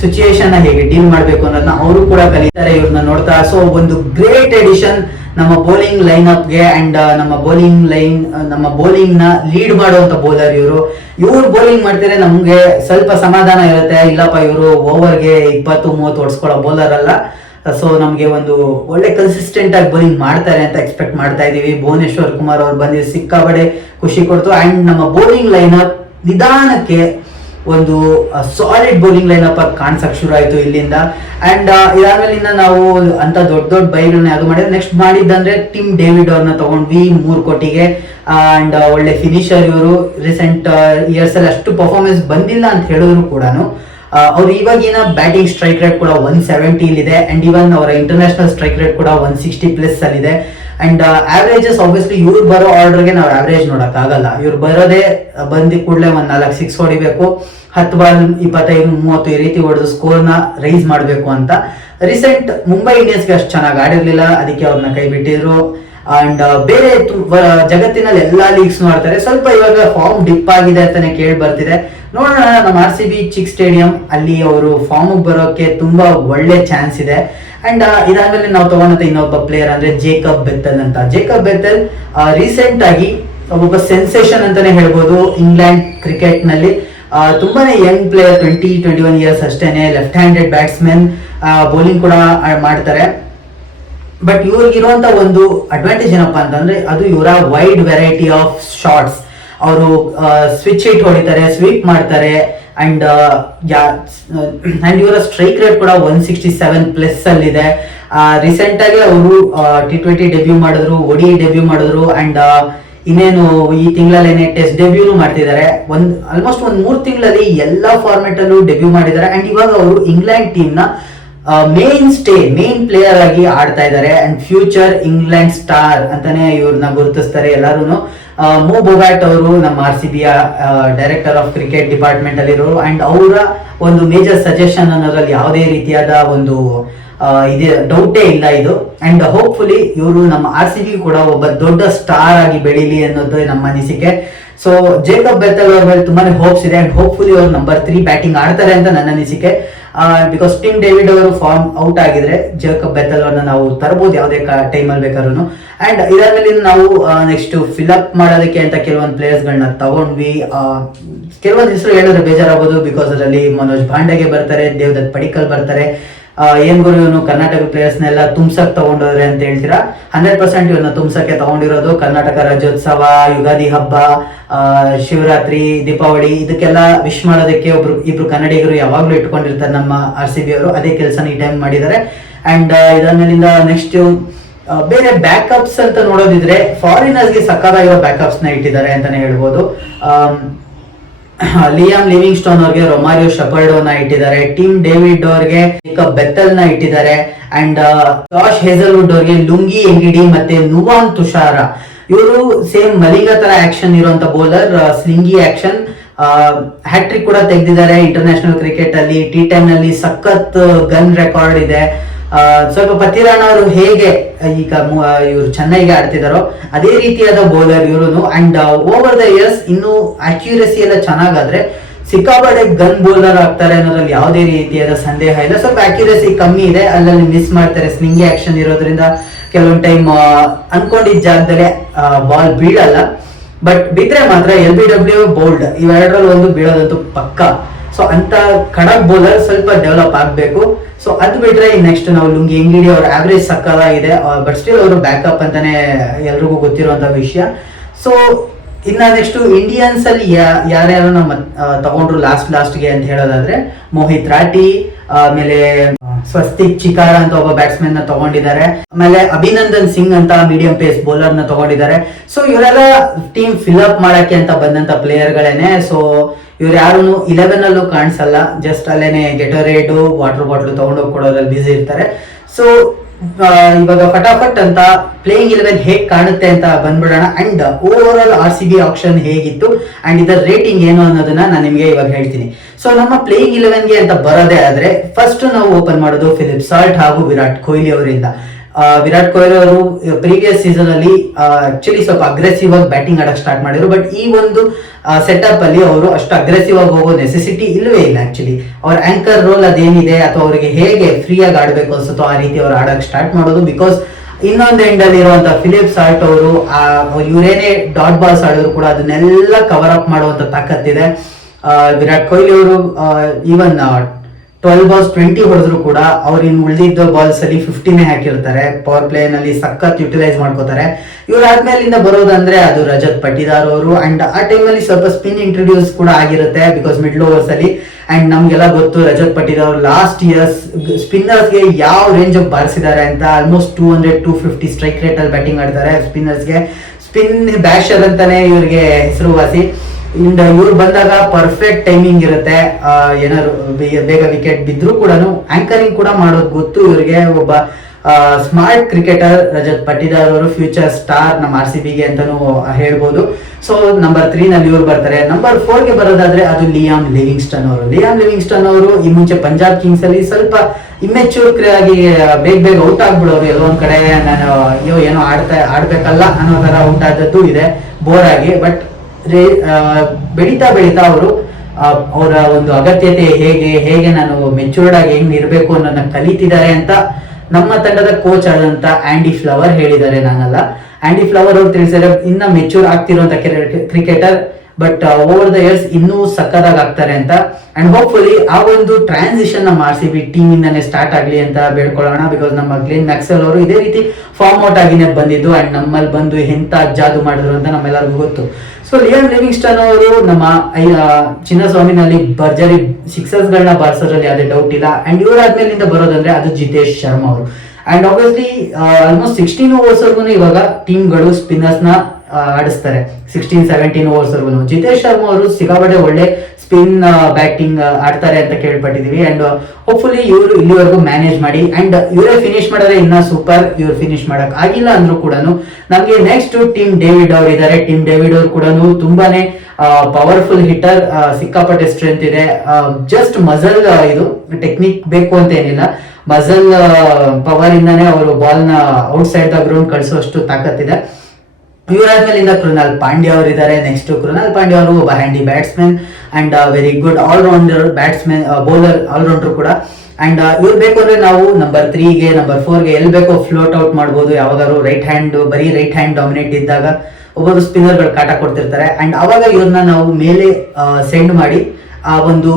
ಸಿಚುಯೇಷನ್ ಹೇಗೆ ಡೀಲ್ ಮಾಡಬೇಕು ಅನ್ನೋದನ್ನ ಅವರು ಕೂಡ ಕಲಿತಾರೆ ಇವ್ರನ್ನ ನೋಡ್ತಾ. ಸೊ ಒಂದು ಗ್ರೇಟ್ ಎಡಿಷನ್ ನಮ್ಮ ಬೌಲಿಂಗ್ ಲೈನ್ ಅಪ್ಗೆ. ಅಂಡ್ ನಮ್ಮ ಬೌಲಿಂಗ್ ನ ಲೀಡ್ ಮಾಡುವಂತ ಬೌಲರ್ ಇವ್ರು ಬೌಲಿಂಗ್ ಮಾಡ್ತಾರೆ, ನಮ್ಗೆ ಸ್ವಲ್ಪ ಸಮಾಧಾನ ಇರುತ್ತೆ, ಇಲ್ಲಪ್ಪ ಇವರು ಓವರ್ಗೆ 20-30 ಹೊಡ್ಸ್ಕೊಳ್ಳೋ ಬೌಲರ್ ಅಲ್ಲ. ಸೊ ನಮ್ಗೆ ಒಂದು ಒಳ್ಳೆ ಕನ್ಸಿಸ್ಟೆಂಟ್ ಆಗಿ ಬೌಲಿಂಗ್ ಮಾಡ್ತಾರೆ ಅಂತ ಎಕ್ಸ್ಪೆಕ್ಟ್ ಮಾಡ್ತಾ ಇದೀವಿ. ಭುವನೇಶ್ವರ್ ಕುಮಾರ್ ಅವ್ರು ಬಂದಿದ್ದು ಸಿಕ್ಕಾಪಟ್ಟೆ ಖುಷಿ ಕೊಡ್ತು. ಅಂಡ್ ನಮ್ಮ ಬೌಲಿಂಗ್ ಲೈನ್ ಅಪ್ ನಿಧಾನಕ್ಕೆ ಒಂದು ಸಾಲಿಡ್ ಬೌಲಿಂಗ್ ಲೈನ್ ಅಪ್ ಕಾಣಿಸಕ್ ಶುರು ಆಯ್ತು ಇಲ್ಲಿಂದ. ಅಂಡ್ ಇದಾದ್ಮೇಲಿಂದ ನಾವು ಅಂತ ದೊಡ್ಡ ಬೈಗಳನ್ನ ಯಾವ್ದು ಮಾಡಿದ್ರೆ, ನೆಕ್ಸ್ಟ್ ಮಾಡಿದ್ದಂದ್ರೆ ಟಿಮ್ ಡೇವಿಡ್ ಅವ್ರನ್ನ ತಗೊಂಡ್ವಿ 3 ಕೋಟಿಗೆ. ಅಂಡ್ ಒಳ್ಳೆ ಫಿನಿಶರ್ ಇವರು. ರೀಸೆಂಟ್ ಇಯರ್ಸ್ ಅಲ್ಲಿ ಅಷ್ಟು ಪರ್ಫಾರ್ಮೆನ್ಸ್ ಬಂದಿಲ್ಲ ಅಂತ ಹೇಳಿದ್ರು ಕೂಡ ಅವ್ರು ಇವಾಗಿನ ಬ್ಯಾಟಿಂಗ್ ಸ್ಟ್ರೈಕ್ ರೇಟ್ ಕೂಡ 170 ಇದೆ. ಅಂಡ್ ಇವನ್ ಅವರ ಇಂಟರ್ನ್ಯಾಷನಲ್ ಸ್ಟ್ರೈಕ್ ರೇಟ್ ಕೂಡ 160+ ಅಲ್ಲಿದೆ. ಅಂಡ್ ಆವರೇಜಸ್ ಆಬ್ವಿಯಸ್ಲಿ ಇವ್ರು ಬರೋ ಆರ್ಡರ್ಗೆ ನಾವು ಆವರೇಜ್ ನೋಡಕ್ ಆಗಲ್ಲ. ಇವ್ರು ಬರೋದೇ ಬಂದಿ ಕೂಡಲೇ 4 6 ಹೊಡಿಬೇಕು, 10 ಬಾಲ್ 25-30 ಈ ರೀತಿ ಹೊಡೆದು ಸ್ಕೋರ್ನ ರೈಸ್ ಮಾಡಬೇಕು ಅಂತ. ರೀಸೆಂಟ್ ಮುಂಬೈ ಇಂಡಿಯನ್ಸ್ಗೆ ಅಷ್ಟು ಚೆನ್ನಾಗಿ ಆಡಿರ್ಲಿಲ್ಲ, ಅದಕ್ಕೆ ಅವ್ರನ್ನ ಕೈ ಬಿಟ್ಟಿದ್ರು. ಅಂಡ್ ಬೇರೆ ಜಗತ್ತಿನಲ್ಲಿ ಎಲ್ಲಾ ಲೀಗ್ಸ್ ಆಡ್ತಾರೆ, ಸ್ವಲ್ಪ ಇವಾಗ ಫಾರ್ಮ್ ಡಿಪ್ ಆಗಿದೆ ಅಂತಾನೆ ಕೇಳಿ ಬರ್ತಿದೆ. ನೋಡೋಣ, ನಮ್ಮ RCB ಚಿಕ್ ಸ್ಟೇಡಿಯಂ ಅಲ್ಲಿ ಅವರು ಫಾರ್ಮ್ ಬರೋಕೆ ತುಂಬಾ ಒಳ್ಳೆ ಚಾನ್ಸ್ ಇದೆ. ಅಂಡ್ ಇದಾದ್ಮೇಲೆ ನಾವು ತಗೊಂಡಂತ ಇನ್ನೊಬ್ಬ ಪ್ಲೇಯರ್ ಅಂದ್ರೆ ಜೇಕಬ್ ಬೆಥೆಲ್ ಅಂತ. ಜೇಕಬ್ ಬೆಥೆಲ್ ರೀಸೆಂಟ್ ಆಗಿ ಒಬ್ಬ ಸೆನ್ಸೇಷನ್ ಅಂತಾನೆ ಹೇಳ್ಬೋದು ಇಂಗ್ಲೆಂಡ್ ಕ್ರಿಕೆಟ್ ನಲ್ಲಿ. ತುಂಬಾನೇ ಯಂಗ್ ಪ್ಲೇಯರ್, 20-21 ಇಯರ್ಸ್ ಅಷ್ಟೇನೆ. ಲೆಫ್ಟ್ ಹ್ಯಾಂಡೆಡ್ ಬ್ಯಾಟ್ಸ್ಮನ್, ಬೌಲಿಂಗ್ ಕೂಡ ಮಾಡ್ತಾರೆ. ಬಟ್ ಇವ್ರಿಗಿರುವಂತ ಒಂದು ಅಡ್ವಾಂಟೇಜ್ ಏನಪ್ಪಾ ಅಂತಂದ್ರೆ ಅದು ಇವರ ವೈಡ್ ವೆರೈಟಿ ಆಫ್ ಶಾಟ್ಸ್. ಅವರು ಸ್ವಿಚ್ ಹಿಟ್ ಹೊಡಿತಾರೆ, ಸ್ವೀಪ್ ಮಾಡ್ತಾರೆ. ಅಂಡ್ ಇವರ ಸ್ಟ್ರೈಕ್ ರೇಟ್ ಕೂಡ 167+ ಅಲ್ಲಿದೆ. ರೀಸೆಂಟ್ ಆಗಿ ಅವರು T20 ಡೆಬ್ಯೂ ಮಾಡಿದ್ರು, ODI ಡೆಬ್ಯೂ ಮಾಡಿದ್ರು. ಅಂಡ್ ಇನ್ನೇನು ಈ ತಿಂಗಳಲ್ಲೇನೆ ಟೆಸ್ಟ್ ಡೆಬ್ಯೂನು ಮಾಡ್ತಿದ್ದಾರೆ. ಆಲ್ಮೋಸ್ಟ್ 3 ತಿಂಗಳಲ್ಲಿ ಎಲ್ಲಾ ಫಾರ್ಮೆಟ್ ಅಲ್ಲೂ ಡೆಬ್ಯೂ ಮಾಡಿದ್ದಾರೆ. ಅಂಡ್ ಇವಾಗ ಅವರು ಇಂಗ್ಲೆಂಡ್ ಟೀಮ್ ನ ಮೇನ್ ಪ್ಲೇಯರ್ ಆಗಿ ಆಡ್ತಾ ಇದ್ದಾರೆ. ಅಂಡ್ ಫ್ಯೂಚರ್ ಇಂಗ್ಲೆಂಡ್ ಸ್ಟಾರ್ ಅಂತಾನೆ ಇವ್ರನ್ನ ಗುರುತಿಸ್ತಾರೆ ಎಲ್ಲಾರು. ಮೋ ಬೊಗಾಟ್ ಅವರು ನಮ್ಮ RCB director of cricket department ಅಲ್ಲಿ ಇರೋರು. ಅಂಡ್ ಅವರ ಒಂದು ಮೇಜರ್ ಸಜೆಷನ್ ಅನ್ನೋದ್ರಲ್ಲಿ ಯಾವುದೇ ರೀತಿಯಾದ ಒಂದು ಇದೆ ಡೌಟೇ ಇಲ್ಲ ಇದು. ಅಂಡ್ ಹೋಪ್ಫುಲಿ ಇವರು ನಮ್ಮ RCB ಕೂಡ ಒಬ್ಬ ದೊಡ್ಡ ಸ್ಟಾರ್ ಆಗಿ ಬೆಳೀಲಿ ಅನ್ನೋದು ನಮ್ಮ ಅನಿಸಿಕೆ. ಸೊ ಜೇಕಬ್ ಬೆಥೆಲ್ ಅವ್ರ ಮೇಲೆ ತುಂಬಾನೇ ಹೋಪ್ಸ್ ಇದೆ. ಅಂಡ್ ಹೋಪ್ಫುಲಿ ಅವರು ನಂಬರ್ 3 ಬ್ಯಾಟಿಂಗ್ ಆಡ್ತಾರೆ ಅಂತ ನನ್ನ ಅನಿಸಿಕೆ. ಬಿಕಾಸ್ ಟಿಮ್ ಡೇವಿಡ್ ಅವರು ಫಾರ್ಮ್ ಔಟ್ ಆಗಿದ್ರೆ ಜೇಕಬ್ ಬೆಥೆಲ್ ಅವ್ರನ್ನ ನಾವು ತರಬಹುದು ಯಾವುದೇ ಟೈಮಲ್ಲಿ ಬೇಕಾದ್ರೂ. ಅಂಡ್ ಇದಾದ್ಮೇಲೆ ನಾವು ನೆಕ್ಸ್ಟ್ ಫಿಲ್ಅಪ್ ಮಾಡೋದಕ್ಕೆ ಅಂತ ಕೆಲವೊಂದು ಪ್ಲೇಯರ್ಸ್ ಗಳನ್ನ ತಗೊಂಡ್ವಿ. ಕೆಲವೊಂದು ಹೆಸರು ಹೇಳಿದ್ರೆ ಬೇಜಾರಾಗಬಹುದು, ಬಿಕಾಸ್ ಅದರಲ್ಲಿ ಮನೋಜ್ ಭಾಂಡೆಗೆ ಬರ್ತಾರೆ, ದೇವದತ್ ಪಡಿಕ್ಕಲ್ ಬರ್ತಾರೆ. ಏನ್ ಗುರು ಇವನು ಕರ್ನಾಟಕ ಪ್ಲೇಯರ್ಸ್ ನೆಲ್ಲ ತುಂಬಸಕ್ ತಗೊಂಡೋದ್ರೆ ಅಂತ ಹೇಳ್ತೀರಾ? 100% ಇವನ್ನ ತುಂಬಸಕ್ಕೆ ತಗೊಂಡಿರೋದು. ಕರ್ನಾಟಕ ರಾಜ್ಯೋತ್ಸವ, ಯುಗಾದಿ ಹಬ್ಬ, ಶಿವರಾತ್ರಿ, ದೀಪಾವಳಿ ಇದಕ್ಕೆಲ್ಲ ವಿಶ್ ಮಾಡೋದಕ್ಕೆ ಇಬ್ರು ಕನ್ನಡಿಗರು ಯಾವಾಗ್ಲೂ ಇಟ್ಕೊಂಡಿರ್ತಾರೆ ನಮ್ಮ RCB ಅವರು. ಅದೇ ಕೆಲಸನ ಈ ಟೈಮ್ ಮಾಡಿದ್ದಾರೆ. ಅಂಡ್ ಇದಾದ್ಮೇಲಿಂದ ನೆಕ್ಸ್ಟ್ ಬೇರೆ ಬ್ಯಾಕಪ್ಸ್ ಅಂತ ನೋಡೋದಿದ್ರೆ ಫಾರಿನರ್ಸ್ ಗೆ ಸಕ್ಕತ್ತಾಗಿರೋ ಬ್ಯಾಕಪ್ಸ್ ನ ಇಟ್ಟಿದ್ದಾರೆ ಅಂತಾನೆ ಹೇಳ್ಬೋದು. ಲಿಯಾಮ್ ಲಿವಿಂಗ್ಸ್ಟೋನ್ ಅವ್ರಿಗೆ ರೊಮಾರಿಯೋ ಶೆಪರ್ಡೋನ ಇಟ್ಟಿದ್ದಾರೆ. ಟಿಮ್ ಡೇವಿಡ್ ಅವ್ರಿಗೆ ಜೇಕಬ್ ಬೆಥೆಲ್ ನ ಇಟ್ಟಿದ್ದಾರೆ. ಅಂಡ್ ಜಾಶ್ ಹೇಜಲ್ವುಡ್ ಅವ್ರಿಗೆ ಲುಂಗಿ ಎಂಗಿಡಿ ಮತ್ತೆ ನುವಾನ್ ತುಷಾರ. ಇವರು ಸೇಮ್ ಮಲಿಂಗ ತರ ಆಕ್ಷನ್ ಇರುವಂತ ಬೌಲರ್, ಸ್ಲಿಂಗಿ ಆಕ್ಷನ್. ಹ್ಯಾಟ್ರಿಕ್ ಕೂಡ ತೆಗೆದಿದ್ದಾರೆ ಇಂಟರ್ನ್ಯಾಷನಲ್ ಕ್ರಿಕೆಟ್ ಅಲ್ಲಿ. T10 ನಲ್ಲಿ ಸಖತ್ ಗನ್ ರೆಕಾರ್ಡ್ ಇದೆ. ಸ್ವಲ್ಪ ಪತಿರಾಣ ಅವರು ಹೇಗೆ ಈಗ ಇವರು ಚೆನ್ನೈಗೆ ಆಡ್ತಿದಾರೋ ಅದೇ ರೀತಿಯಾದ ಬೌಲರ್ ಇವರು. ಅಂಡ್ ಓವರ್ ದ ಇಯರ್ಸ್ ಇನ್ನು ಅಕ್ಯುರಸಿ ಎಲ್ಲ ಚೆನ್ನಾಗಾದ್ರೆ ಸಿಕ್ಕಾಪಟ್ಟೆ ಗನ್ ಬೌಲರ್ ಆಗ್ತಾರೆ ಅನ್ನೋದ್ರಲ್ಲಿ ಯಾವುದೇ ರೀತಿಯಾದ ಸಂದೇಹ ಇಲ್ಲ. ಸ್ವಲ್ಪ ಅಕ್ಯುರಸಿ ಕಮ್ಮಿ ಇದೆ, ಅಲ್ಲಲ್ಲಿ ಮಿಸ್ ಮಾಡ್ತಾರೆ. ಸ್ಲಿಂಗಿ ಆಕ್ಷನ್ ಇರೋದ್ರಿಂದ ಕೆಲವೊಂದು ಟೈಮ್ ಅನ್ಕೊಂಡಿದ್ದ ಜಾಗದಲ್ಲೇ ಬಾಲ್ ಬೀಳಲ್ಲ. ಬಟ್ ಬಿದ್ರೆ ಮಾತ್ರ LBW ಬೋಲ್ಡ್ ಇವೆರಡರಲ್ಲಿ ಒಂದು ಬೀಳೋದಂತೂ ಪಕ್ಕ. ಸೊ ಅಂತ ಖಡಕ್ ಬೌಲರ್ ಸ್ವಲ್ಪ ಡೆವಲಪ್ ಆಗ್ಬೇಕು. ಸೊ ಅದು ಬಿಟ್ರೆ ನೆಕ್ಸ್ಟ್ ನಾವು ಲುಂಗಿ ಎಂಗಿಡಿ ಅವ್ರ ಆವರೇಜ್ ಸಕ್ಕತ್ತಾಗಿದೆ. ಬಟ್ ಸ್ಟಿಲ್ ಅವರು ಬ್ಯಾಕಪ್ ಅಂತಾನೆ ಎಲ್ರಿಗೂ ಗೊತ್ತಿರುವಂತ ವಿಷಯ. ಸೊ ಇನ್ನ ನೆಕ್ಸ್ಟ್ ಇಂಡಿಯನ್ಸ್ ಅಲ್ಲಿ ಯಾರ್ಯಾರು ನಮ್ಮ ತಗೊಂಡ್ರು ಲಾಸ್ಟ್ಗೆ ಅಂತ ಹೇಳೋದಾದ್ರೆ ಮೋಹಿತ್ ರಾಠಿ, ಆಮೇಲೆ ಸ್ವಸ್ತಿಕ್ ಚಿಕಾರ ಅಂತ ಒಬ್ಬ ಬ್ಯಾಟ್ಸ್ಮನ್ ನ ತಗೊಂಡಿದ್ದಾರೆ, ಆಮೇಲೆ ಅಭಿನಂದನ್ ಸಿಂಗ್ ಅಂತ ಮೀಡಿಯಂ ಪೇಸ್ ಬೌಲರ್ ನ ತಗೊಂಡಿದ್ದಾರೆ. ಸೊ ಇವರೆಲ್ಲ ಟೀಮ್ ಫಿಲ್ಅಪ್ ಮಾಡಕ್ಕೆ ಅಂತ ಬಂದಂತ ಪ್ಲೇಯರ್ ಗಳೇನೆ. ಸೊ ಇವ್ರು ಯಾರು 11 ಅಲ್ಲೂ ಕಾಣಿಸಲ್ಲ, ಜಸ್ಟ್ ಅಲ್ಲೇನೆ ಗೆಟೋರೇಡ್ ವಾಟರ್ ಬಾಟ್ಲ್ ತಗೊಂಡೋಗಿ ಕೊಡೋದ್ರಲ್ಲಿ ಬಿಸಿ ಇರ್ತಾರೆ. ಸೊ ಇವಾಗ ಫಟಾಫಟ್ ಅಂತ ಪ್ಲೇಯಿಂಗ್ 11 ಹೇಗ್ ಕಾಣುತ್ತೆ ಅಂತ ಬಂದ್ಬಿಡೋಣ. And over all RCB auction ಹೇಗಿತ್ತು ಅಂಡ್ ಇದರ ರೇಟಿಂಗ್ ಏನು ಅನ್ನೋದನ್ನ ನಾನು ನಿಮ್ಗೆ ಇವಾಗ ಹೇಳ್ತೀನಿ. ಸೊ ನಮ್ಮ ಪ್ಲೇಯಿಂಗ್ 11ಗೆ ಅಂತ ಬರೋದೇ ಆದ್ರೆ ಫಸ್ಟ್ ನಾವು ಓಪನ್ ಮಾಡೋದು ಫಿಲಿಪ್ ಸಾಲ್ಟ್ ಹಾಗೂ ವಿರಾಟ್ ಕೊಹ್ಲಿ ಅವರಿಂದ. ವಿರಾಟ್ ಕೊಹ್ಲಿ ಅವರು ಪ್ರೀವಿಯಸ್ ಸೀಸನ್ ಅಲ್ಲಿ ಆಕ್ಚುಲಿ ಸ್ವಲ್ಪ ಅಗ್ರೆಸಿವ್ ಆಗಿ ಬ್ಯಾಟಿಂಗ್ ಆಡಕ್ ಸ್ಟಾರ್ಟ್ ಮಾಡಿದ್ರು. ಬಟ್ ಈ ಒಂದು ಸೆಟಪ್ ಅಲ್ಲಿ ಅವರು ಅಷ್ಟು ಅಗ್ರೆಸಿವ್ ಆಗಿ ಹೋಗೋ ನೆಸೆಸಿಟಿ ಇಲ್ಲವೇ ಇಲ್ಲ. ಆಕ್ಚುಲಿ ಅವ್ರ ಆಂಕರ್ ರೋಲ್ ಅದೇನಿದೆ ಅಥವಾ ಅವರಿಗೆ ಹೇಗೆ ಫ್ರೀ ಆಗಿ ಆಡ್ಬೇಕು ಅನ್ಸುತ್ತೋ ಆ ರೀತಿ ಅವ್ರು ಆಡಕ್ ಸ್ಟಾರ್ಟ್ ಮಾಡೋದು. ಬಿಕಾಸ್ ಇನ್ನೊಂದು ಎಂಡ್ ಅಲ್ಲಿ ಇರುವಂತಹ ಫಿಲಿಪ್ ಸಾಲ್ಟ್ ಅವರು ಇವರೇನೇ ಡಾಟ್ ಬಾಲ್ಸ್ ಆಡಿದ್ರು ಕೂಡ ಅದನ್ನೆಲ್ಲ ಕವರ್ ಅಪ್ ಮಾಡುವಂತ ತಾಕತ್ತಿದೆ. ವಿರಾಟ್ ಕೊಹ್ಲಿ ಅವರು ಈವನ್ 12 balls 20 ಹೊಡೆದ್ರು ಕೂಡ ಅವ್ರು ಇನ್ನು ಉಳಿದಿದ್ದ ಬಾಲ್ಸ್ ಅಲ್ಲಿ 15 ಹಾಕಿರ್ತಾರೆ. ಪವರ್ ಪ್ಲೇ ನಲ್ಲಿ ಸಖತ್ ಯುಟಿಲೈಸ್ ಮಾಡ್ಕೋತಾರೆ. ಇವ್ರಾದ್ಮೇಲಿಂದ ಬರೋದಂದ್ರೆ ಅದು ರಜತ್ ಪಟಿದಾರ್ ಅವರು. ಅಂಡ್ ಆ ಟೈಮ್ ಅಲ್ಲಿ ಸ್ವಲ್ಪ ಸ್ಪಿನ್ ಇಂಟ್ರೊಡ್ಯೂಸ್ ಕೂಡ ಆಗಿರುತ್ತೆ ಬಿಕಾಸ್ ಮಿಡ್ಲ್ ಓವರ್ಸ್ ಅಲ್ಲಿ. ಅಂಡ್ ನಮ್ಗೆಲ್ಲ ಗೊತ್ತು ರಜತ್ ಪಟಿದಾರ್ ಅವರು ಲಾಸ್ಟ್ ಇಯರ್ಸ್ ಸ್ಪಿನ್ನರ್ಸ್ ಗೆ ಯಾವ ರೇಂಜ್ ಬಾರಿಸಿದ್ದಾರೆ ಅಂತ. ಆಲ್ಮೋಸ್ಟ್ 200-250 ಸ್ಟ್ರೈಕ್ ರೇಟ್ ಅಲ್ಲಿ ಬ್ಯಾಟಿಂಗ್ ಆಡ್ತಾರೆ. ಸ್ಪಿನ್ನರ್ಸ್ ಗೆ ಸ್ಪಿನ್ ಬ್ಯಾಶರ್ ಅಂತಾನೆ ಇವ್ರಿಗೆ ಹೆಸರುವಾಸಿ. ಇಂದ ಇವ್ರು ಬಂದಾಗ ಪರ್ಫೆಕ್ಟ್ ಟೈಮಿಂಗ್ ಇರುತ್ತೆ. ಏನಾದ್ರು ಬೇಗ ವಿಕೆಟ್ ಬಿದ್ರು ಕೂಡ ಆಂಕರಿಂಗ್ ಕೂಡ ಮಾಡೋದು ಗೊತ್ತು ಇವರಿಗೆ. ಒಬ್ಬ ಸ್ಮಾರ್ಟ್ ಕ್ರಿಕೆಟರ್ ರಜತ್ ಪಟಿದಾರ್ ಅವರು, ಫ್ಯೂಚರ್ ಸ್ಟಾರ್ ನಮ್ಮ RCB ಗೆ ಅಂತಾನು ಹೇಳ್ಬೋದು. ಸೊ ನಂಬರ್ 3 ನಲ್ಲಿ ಇವ್ರು ಬರ್ತಾರೆ. ನಂಬರ್ 4 ಗೆ ಬರೋದಾದ್ರೆ ಅದು ಲಿಯಾಮ್ ಲಿವಿಂಗ್ಸ್ಟನ್ ಅವರು. ಲಿಯಾಮ್ ಲಿವಿಂಗ್ಸ್ಟನ್ ಅವರು ಈ ಮುಂಚೆ ಪಂಜಾಬ್ ಕಿಂಗ್ಸ್ ಅಲ್ಲಿ ಸ್ವಲ್ಪ ಇಮ್ಮೆಚೂರ್ ಆಗಿ ಬೇಗ ಔಟ್ ಆಗ್ಬಿಡೋರು. ಎಲ್ಲೋ ಒಂದ್ ಕಡೆ ನಾನು ಏನೋ ಆಡ್ಬೇಕಲ್ಲ ಅನ್ನೋ ತರ ಔಟ್ ಆದದ್ದು ಇದೆ ಬೋರ್ ಆಗಿ. ಬಟ್ ಬೆಳೀತಾ ಅವರು ಅವರ ಒಂದು ಅಗತ್ಯತೆ ಹೇಗೆ ನಾನು ಮೆಚೂರ್ಡ್ ಆಗಿ ಹೆಂಗ್ ಇರ್ಬೇಕು ಅನ್ನೋದನ್ನ ಕಲಿತಿದ್ದಾರೆ ಅಂತ ನಮ್ಮ ತಂಡದ ಕೋಚ್ ಆದಂತ ಆಂಡಿ ಫ್ಲವರ್ ಹೇಳಿದ್ದಾರೆ, ನಾನಲ್ಲ. ಆಂಡಿ ಫ್ಲವರ್ ಅವ್ರು ತಿಳಿಸಿದ್ರೆ ಇನ್ನ ಮೆಚೂರ್ ಆಗ್ತಿರುವಂತ cricketer, but over the years ಇನ್ನೂ ಸಕ್ಕದಾಗಿ ಆಗ್ತಾರೆ ಅಂತ. ಅಂಡ್ ಹೋಪ್ಫುಲಿ ಆ ಒಂದು ಟ್ರಾನ್ಸಿಷನ್ ನಮ್ಮ RCB ಟೀಮ್ ಇಂದಾನೆ ಸ್ಟಾರ್ಟ್ ಆಗ್ಲಿ ಅಂತ ಬೇಡ್ಕೊಳ್ಳೋಣ. ಬಿಕಾಸ್ ನಮ್ಮ ಗ್ಲೆನ್ ಮ್ಯಾಕ್ಸ್ವೆಲ್ ಅವರು ಇದೇ ರೀತಿ ಫಾರ್ಮ್ ಔಟ್ ಆಗಿನೇ ಬಂದಿದ್ದು ಅಂಡ್ ನಮ್ಮಲ್ಲಿ ಬಂದು ಎಂತ ಜಾದು ಮಾಡಿದ್ರು ಅಂತ ನಮ್ಮೆಲ್ಲರಿಗೂ ಗೊತ್ತು. ಸೊ ಲಿಯಾಮ್ ಲಿವಿಂಗ್ಸ್ಟನ್ ಅವರು ನಮ್ಮ ಚಿನ್ನಸ್ವಾಮಿನಲ್ಲಿ ಭರ್ಜರಿ ಸಿಕ್ಸರ್ಸ್ ಗಳನ್ನ ಬಾರಿಸೋದ್ರಲ್ಲಿ ಯಾವುದೇ ಡೌಟ್ ಇಲ್ಲ. ಅಂಡ್ ಇವರಾದ್ಮೇಲಿಂದ ಬರೋದಂದ್ರೆ ಅದು ಜಿತೇಶ್ ಶರ್ಮಾ ಅವರು. ಅಂಡ್ ಆಬ್ವಿಯಸ್ಲಿ ಆಲ್ಮೋಸ್ಟ್ 16 ಓವರ್ಸ್ ವರ್ಗು ಇವಾಗ ಟೀಮ್ಗಳು ಸ್ಪಿನ್ನರ್ಸ್ ನ ಆಡಿಸ್ತಾರೆ. 16-17 ಓವರ್ಸ್ ವರ್ಗು ಜಿತೇಶ್ ಶರ್ಮಾ ಅವರು ಸಿಕ್ಕಾಪಟ್ಟೆ ಒಳ್ಳೆ ಸ್ಪಿನ್ ಬ್ಯಾಟಿಂಗ್ ಆಡ್ತಾರೆ ಅಂತ ಕೇಳ್ಪಟ್ಟಿದೀವಿ. ಅಂಡ್ ಹೋಪ್ಫುಲಿ ಇವರು ಇಲ್ಲಿವರೆಗೂ ಮ್ಯಾನೇಜ್ ಮಾಡಿ ಅಂಡ್ ಇವರೇ ಫಿನಿಶ್ ಮಾಡಿದ್ರೆ ಇನ್ನ ಸೂಪರ್. ಇವ್ರು ಫಿನಿಶ್ ಮಾಡಕ್ ಆಗಿಲ್ಲ ಅಂದ್ರೂ ಕೂಡ ನಮ್ಗೆ ನೆಕ್ಸ್ಟ್ ಟಿಮ್ ಡೇವಿಡ್ ಅವರು ಇದ್ದಾರೆ. ಟಿಮ್ ಡೇವಿಡ್ ಅವರು ಕೂಡ ತುಂಬಾನೇ ಪವರ್ಫುಲ್ ಹಿಟ್ಟರ್, ಸಿಕ್ಕಾಪಟ್ಟೆ ಸ್ಟ್ರೆಂತ್ ಇದೆ. ಜಸ್ಟ್ ಮಜಲ್ ಇದು ಟೆಕ್ನಿಕ್ ಬೇಕು ಅಂತ ಏನಿಲ್ಲ, ಮಜಲ್ ಪವರ್ ಇಂದಾನೆ ಅವರು ಬಾಲ್ ನ ಔಟ್ ಸೈಡ್ ದ ಗ್ರೌಂಡ್ ಕಳಿಸುವಷ್ಟು ತಾಕತ್ತಿದೆ. ಇವರಾದ್ಮೇಲಿಂದ ಕೃಣಾಲ್ ಪಾಂಡ್ಯ ಅವರು ಇದ್ದಾರೆ. ನೆಕ್ಸ್ಟ್ ಕೃಣಾಲ್ ಪಾಂಡ್ಯ ಅವರು ಒಬ್ಬ handy batsman and very good allrounder batsman, bowler allrounder ಕೂಡ. ಅಂಡ್ ಇವ್ರು ಬೇಕು ಅಂದ್ರೆ ನಾವು ನಂಬರ್ 3ಗೆ ನಂಬರ್ 4ಗೆ ಎಲ್ಲಿ ಬೇಕೋ ಫ್ಲೋಟ್ ಔಟ್ ಮಾಡ್ಬೋದು. ಯಾವಾಗಾದ್ರು ಬರೀ ರೈಟ್ ಹ್ಯಾಂಡ್ ಡಾಮಿನೇಟ್ ಇದ್ದಾಗ ಒಬ್ಬರು ಸ್ಪಿನ್ನರ್ ಗಳು ಕಾಟ ಕೊಡ್ತಿರ್ತಾರೆ. ಅಂಡ್ ಅವಾಗ ಇವ್ರನ್ನ ನಾವು ಮೇಲೆ ಸೆಂಡ್ ಮಾಡಿ ಆ ಒಂದು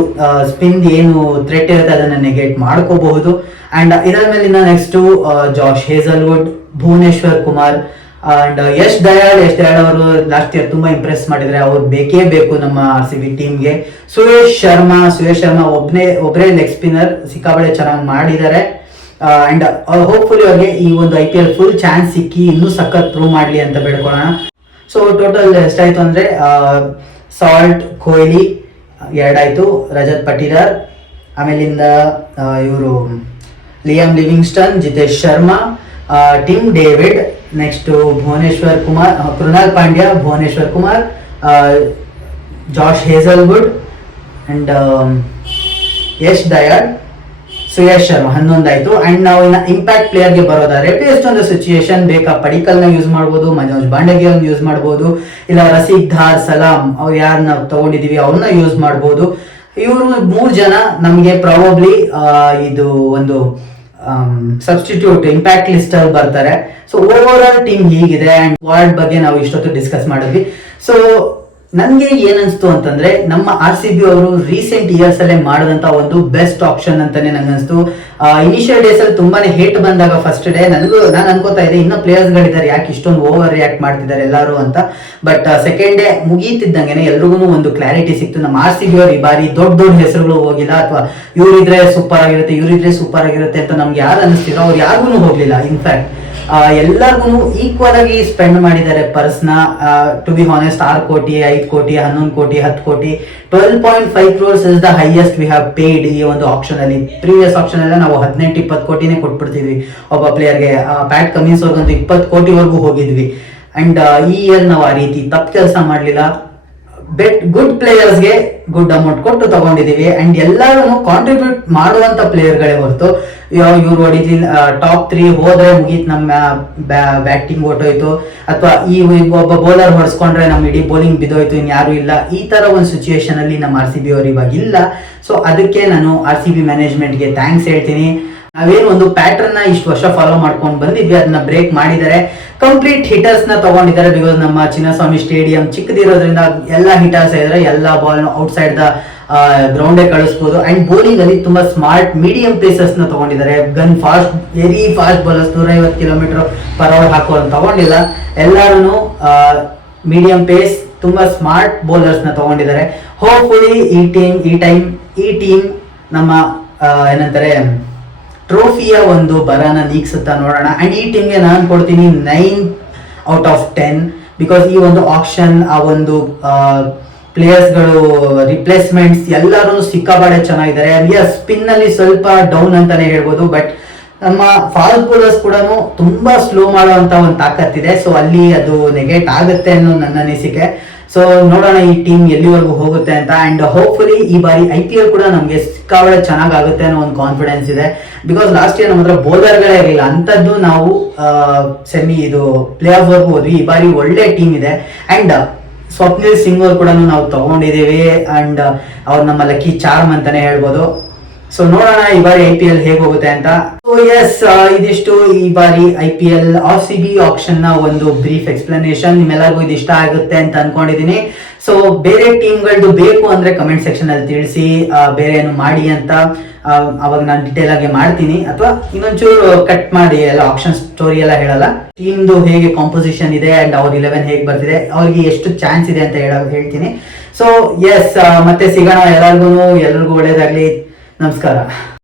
ಸ್ಪಿನ್ ಏನು ಥ್ರೆಟ್ ಇರುತ್ತೆ ಅದನ್ನ ನೆಗೆಟ್ ಮಾಡ್ಕೋಬಹುದು. ಅಂಡ್ ಇದಾದ್ಮೇಲಿಂದ next Josh Hazlewood, Bhuvneshwar Kumar and Yash Dayal ಅವರು ಲಾಸ್ಟ್ ಇಯರ್ ತುಂಬಾ ಇಂಪ್ರೆಸ್ ಮಾಡಿದ್ರೆ, ಅವ್ರು ಬೇಕೇ ಬೇಕು ನಮ್ಮ RCB ಟೀಮ್ಗೆ. ಸುರೇಶ್ ಶರ್ಮಾ ಒಬ್ಬರೇ ಲೆಗ್ ಸ್ಪಿನ್ನರ್, ಸಿಕ್ಕಾಬಳೆ ಚೆನ್ನಾಗಿ ಮಾಡಿದ್ದಾರೆ. ಅಂಡ್ ಹೋಪ್ಫುಲಿ ಅವ್ರಿಗೆ ಈ ಒಂದು IPL ಫುಲ್ ಚಾನ್ಸ್ ಸಿಕ್ಕಿ ಇನ್ನೂ ಸಖತ್ ಪ್ರೂವ್ ಮಾಡ್ಲಿ ಅಂತ ಬೇಡ್ಕೊಳ್ಳೋಣ. ಸೊ ಟೋಟಲ್ ಎಷ್ಟಾಯ್ತು ಅಂದ್ರೆ ಸಾಲ್ಟ್, ಕೊಹ್ಲಿ 2 ಆಯ್ತು, ರಜತ್ ಪಟಿದಾರ್, ಆಮೇಲಿಂದ ಇವರು Liam Livingstone, Jitesh Sharma, Tim David, next Bhuvneshwar Kumar, Krunal Pandya, Bhuvneshwar Kumar, Josh Hazlewood and Yash Dayal, Suyash Sharma 11 ಆಯ್ತು. ಅಂಡ್ ನಾವು ಇನ್ನ ಇಂಪ್ಯಾಕ್ಟ್ ಪ್ಲೇಯರ್ ಗೆ ಬರೋದಾದ್ರೆ ಬೇಸ್ಡ್ ಆನ್ ದ ಸಿಚುಯೇಷನ್ ಬೇಕಾ ಪಡಿಕಲ್ ನ ಯೂಸ್ ಮಾಡಬಹುದು, ಮನೋಜ್ ಬಾಂಡಗೆ ಯೂಸ್ ಮಾಡಬಹುದು, ಇಲ್ಲ ರಸೀಕ್ ಧಾರ್, ಸಲಾಂ ಅವ್ರು ಯಾರನ್ನ ತಗೊಂಡಿದೀವಿ ಅವ್ರನ್ನ ಯೂಸ್ ಮಾಡಬಹುದು. ಇವರು 3 ಜನ ನಮ್ಗೆ ಪ್ರಾಬಬ್ಲಿ ಇದು ಒಂದು ಸಬ್ಸ್ಟಿಟ್ಯೂಟ್ ಇಂಪ್ಯಾಕ್ಟ್ ಲಿಸ್ಟ್ ಅಲ್ಲಿ ಬರ್ತಾರೆ. ಸೊ ಓವರ್ ಆಲ್ ಟೀಮ್ ಹೀಗಿದೆ. ಅಂಡ್ ವಾರ್ಡ್ ಬಗ್ಗೆ ನಾವು ಇಷ್ಟೊತ್ತು ಡಿಸ್ಕಸ್ ಮಾಡಿದ್ವಿ. ಸೊ ನನ್ಗೆ ಏನನ್ಸ್ತು ಅಂತಂದ್ರೆ ನಮ್ಮ RCB ಅವರು ರೀಸೆಂಟ್ ಇಯರ್ಸ್ ಅಲ್ಲೇ ಮಾಡಿದಂತ ಒಂದು ಬೆಸ್ಟ್ ಆಪ್ಷನ್ ಅಂತಾನೆ ನಂಗನ್ಸ್ತು. ಇನಿಷಿಯಲ್ ಡೇಸ್ ಅಲ್ಲಿ ತುಂಬಾನೇ ಹೇಟ್ ಬಂದಾಗ ಫಸ್ಟ್ ಡೇ ನಾನು ಅನ್ಕೋತಾ ಇದ್ದೆ ಇನ್ನ ಪ್ಲೇಯರ್ಸ್ ಗಳಿದ್ದಾರೆ ಯಾಕೆ ಇಷ್ಟೊಂದು ಓವರ್ ರಿಯಾಕ್ಟ್ ಮಾಡ್ತಿದ್ದಾರೆ ಎಲ್ಲರೂ ಅಂತ. ಬಟ್ ಸೆಕೆಂಡ್ ಡೇ ಮುಗೀತಿದ್ದಂಗೆನೆ ಎಲ್ರಿಗೂ ಒಂದು ಕ್ಲಾರಿಟಿ ಸಿಕ್ತು. ನಮ್ಮ RCB ಅವರು ಈ ಬಾರಿ ದೊಡ್ಡ ಹೆಸರುಗಳು ಹೋಗಿಲ್ಲ, ಅಥವಾ ಇವರಿದ್ರೆ ಸೂಪರ್ ಆಗಿರುತ್ತೆ ಅಂತ ನಮ್ಗೆ ಯಾರು ಅನಿಸ್ತಿರೋ ಅವ್ರು ಯಾರಿಗೂ ಹೋಗ್ಲಿಲ್ಲ. ಇನ್ಫ್ಯಾಕ್ಟ್ ಎಲ್ಲರಿಗೂ ಈಕ್ವಲ್ ಆಗಿ ಸ್ಪೆಂಡ್ ಮಾಡಿದ್ದಾರೆ ಪರ್ಸ್ನ. ಟು ಬಿ ಹಾನೆಸ್ಟ್ 6 ಕೋಟಿ 5 ಕೋಟಿ 11 ಕೋಟಿ 10 ಕೋಟಿ 12.5 crores is the highest we have paid ಈ ಒಂದು ಆಪ್ಷನ್ ಅಲ್ಲಿ. ಪ್ರೀವಿಯಸ್ ಆಪ್ಷನ್ ಎಲ್ಲ ನಾವು 18-20 ಕೋಟಿನೇ ಕೊಟ್ಬಿಡ್ತಿದ್ವಿ ಒಬ್ಬ ಪ್ಲೇಯರ್ಗೆ. ಪ್ಯಾಟ್ ಕಮಿನ್ಸ್ ಅವ್ರಿಗಂತೂ 20 ಕೋಟಿವರೆಗೂ ಹೋಗಿದ್ವಿ. ಅಂಡ್ ಈ ಇಯರ್ ನಾವು ಆ ರೀತಿ ತಪ್ಪು ಕೆಲಸ ಮಾಡಲಿಲ್ಲ. ಗುಡ್ ಪ್ಲೇಯರ್ಸ್ಗೆ ಗುಡ್ ಅಮೌಂಟ್ ಕೊಟ್ಟು ತಗೊಂಡಿದೀವಿ. ಅಂಡ್ ಎಲ್ಲರೂ ಕಾಂಟ್ರಿಬ್ಯೂಟ್ ಮಾಡುವಂತ ಪ್ಲೇಯರ್ಗಳೇ ಹೊರತು ಇವ್ರು ಹೊಡಿಲಿಲ್ಲ ಟಾಪ್ 3 ಹೋದ್ರೆ ಮುಗೀತ್ ನಮ್ಮ ಬ್ಯಾಟಿಂಗ್ ಹೊಟ್ಟೋಯ್ತು, ಅಥವಾ ಈ ಒಬ್ಬ ಬೌಲರ್ ಹೊಡ್ಸ್ಕೊಂಡ್ರೆ ನಮ್ಮ ಇಡೀ ಬೌಲಿಂಗ್ ಬಿದ್ದೋಯ್ತು, ಇನ್ಯಾರು ಇಲ್ಲ, ಈ ತರ ಒಂದು ಸಿಚುಯೇಷನ್ ಅಲ್ಲಿ ನಮ್ಮ RCB ಅವರು ಇವಾಗ ಇಲ್ಲ. ಸೊ ಅದಕ್ಕೆ ನಾನು RCB ಮ್ಯಾನೇಜ್ಮೆಂಟ್ಗೆ ಥ್ಯಾಂಕ್ಸ್ ಹೇಳ್ತೀನಿ. ನಾವೇನು ಒಂದು ಪ್ಯಾಟರ್ನ್ ನ ಇಷ್ಟು ವರ್ಷ ಫಾಲೋ ಮಾಡ್ಕೊಂಡು ಬಂದಿದ್ವಿ ಅದನ್ನ ಬ್ರೇಕ್ ಮಾಡಿದ್ದಾರೆ. ಕಂಪ್ಲೀಟ್ ಹಿಟರ್ಸ್ ನ ತಗೊಂಡಿದ್ದಾರೆ. ಬಿಕಾಸ್ ನಮ್ಮ ಚಿನ್ನಸ್ವಾಮಿ ಸ್ಟೇಡಿಯಂ ಚಿಕ್ಕದಿರೋದ್ರಿಂದ ಎಲ್ಲ ಹಿಟರ್ಸ್ ಇದ್ರೆ ಎಲ್ಲ ಬಾಲ್ ಔಟ್ ಸೈಡ್ ದ ಗ್ರೌಂಡೇ ಕಳಿಸಬಹುದು. ಅಂಡ್ ಬೌಲಿಂಗ್ ಅಲ್ಲಿ ತುಂಬಾ ಸ್ಮಾರ್ಟ್ ಮೀಡಿಯಂ ಪೇಸರ್ಸ್ ನ ತಗೊಂಡಿದ್ದಾರೆ. ವೆರಿ ಫಾಸ್ಟ್ ಬೌಲರ್ಸ್ 150 km/h ಹಾಕೋರು ತಗೊಂಡಿಲ್ಲ. ಎಲ್ಲರೂ ಮೀಡಿಯಂ ಪೇಸ್ ತುಂಬಾ ಸ್ಮಾರ್ಟ್ ಬೌಲರ್ಸ್ ನ ತಗೊಂಡಿದ್ದಾರೆ. ಹೋಪ್ಫುಲಿ ಈ ಟೀಮ್ ನಮ್ಮ ಏನಂತಾರೆ ಟ್ರೋಫಿಯ ಒಂದು ಬರನ ನೀಗ್ಸುತ್ತಾ ನೋಡೋಣ. ಅಂಡ್ ಈ ಟೀಮ್ಗೆ ನಾನು ಕೊಡ್ತೀನಿ 9/10 ಬಿಕಾಸ್ ಈ ಒಂದು ಆಕ್ಷನ್ ಆ ಒಂದು ಪ್ಲೇಯರ್ಸ್ಗಳು ರಿಪ್ಲೇಸ್ಮೆಂಟ್ಸ್ ಎಲ್ಲರೂ ಸಿಕ್ಕಾಬಾಡೆ ಚೆನ್ನಾಗಿದ್ದಾರೆ. ಸ್ಪಿನ್ ಅಲ್ಲಿ ಸ್ವಲ್ಪ ಡೌನ್ ಅಂತಾನೆ ಹೇಳ್ಬೋದು, ಬಟ್ ನಮ್ಮ ಫಾಸ್ಟ್ ಬೌಲರ್ಸ್ ಕೂಡ ತುಂಬಾ ಸ್ಲೋ ಮಾಡುವಂತ ಒಂದು ತಾಕತ್ತಿದೆ. ಸೊ ಅಲ್ಲಿ ಅದು ನೆಗೆಟ್ ಆಗುತ್ತೆ ಅನ್ನೋ ನನ್ನ ಅನಿಸಿಕೆ. ಸೊ ನೋಡೋಣ ಈ ಟೀಮ್ ಎಲ್ಲಿವರೆಗೂ ಹೋಗುತ್ತೆ ಅಂತ. ಅಂಡ್ ಹೋಪ್ಫುಲಿ ಈ ಬಾರಿ IPL ಕೂಡ ನಮಗೆ ಸಿಕ್ಕಾಬಳೆ ಚೆನ್ನಾಗುತ್ತೆ ಅನ್ನೋ ಒಂದು ಕಾನ್ಫಿಡೆನ್ಸ್ ಇದೆ. ಬಿಕಾಸ್ ಲಾಸ್ಟ್ ಇಯರ್ ನಮ್ಮ ಹತ್ರ ಬೌಲರ್ಗಳೇ ಇರಲಿಲ್ಲ, ಅಂತದ್ದು ನಾವು ಪ್ಲೇ ಆಫ್ ವರ್ಗೂ ಹೋದ್ವಿ. ಈ ಬಾರಿ ಒಳ್ಳೆ ಟೀಮ್ ಇದೆ. ಅಂಡ್ ಸ್ವಪ್ನಿಲ್ ಸಿಂಗ್ ಅವ್ರು ಕೂಡ ನಾವು ತಗೊಂಡಿದ್ದೀವಿ. ಅಂಡ್ ಅವ್ರು ನಮ್ಮ ಲಕ್ಕಿ ಚಾರ್ಮ್ ಅಂತಾನೆ ಹೇಳ್ಬೋದು. ಸೊ ನೋಡೋಣ ಈ ಬಾರಿ IPL ಹೇಗೆ ಹೋಗುತ್ತೆ ಅಂತ. ಸೊ ಎಸ್, ಇದಿಷ್ಟು ಈ ಬಾರಿ IPL RCB ಆಕ್ಷನ್ ನ ಒಂದು ಬ್ರೀಫ್ ಎಕ್ಸ್ಪ್ಲನೇಷನ್. ನಿಮ್ಮೆಲ್ಲರಿಗೂ ಇದು ಇಷ್ಟ ಆಗುತ್ತೆ ಅಂತ ಅನ್ಕೊಂಡಿದೀನಿ. ಸೊ ಬೇರೆ ಟೀಮ್ಗಳದ್ದು ಬೇಕು ಅಂದ್ರೆ ಕಮೆಂಟ್ ಸೆಕ್ಷನ್ ಅಲ್ಲಿ ತಿಳಿಸಿ, ಬೇರೆ ಏನು ಮಾಡಿ ಅಂತ. ಅವಾಗ ನಾನು ಡೀಟೇಲ್ ಆಗಿ ಮಾಡ್ತೀನಿ, ಅಥವಾ ಇನ್ನೊಂಚೂರು ಕಟ್ ಮಾಡಿ ಎಲ್ಲ ಆಕ್ಷನ್ ಸ್ಟೋರಿ ಎಲ್ಲ ಹೇಳಲ್ಲ. ಟೀಮ್ದು ಹೇಗೆ ಕಾಂಪೋಸಿಷನ್ ಇದೆ ಅಂಡ್ ಅವ್ರ 11 ಹೇಗೆ ಬರ್ತಿದೆ, ಅವ್ರಿಗೆ ಎಷ್ಟು ಚಾನ್ಸ್ ಇದೆ ಅಂತ ಹೇಳ್ತೀನಿ. ಸೊ ಎಸ್, ಮತ್ತೆ ಸಿಗೋಣ. ಎಲ್ಲರಿಗೂ ಒಳ್ಳೇದಾಗ್ಲಿ. ನಮಸ್ಕಾರ.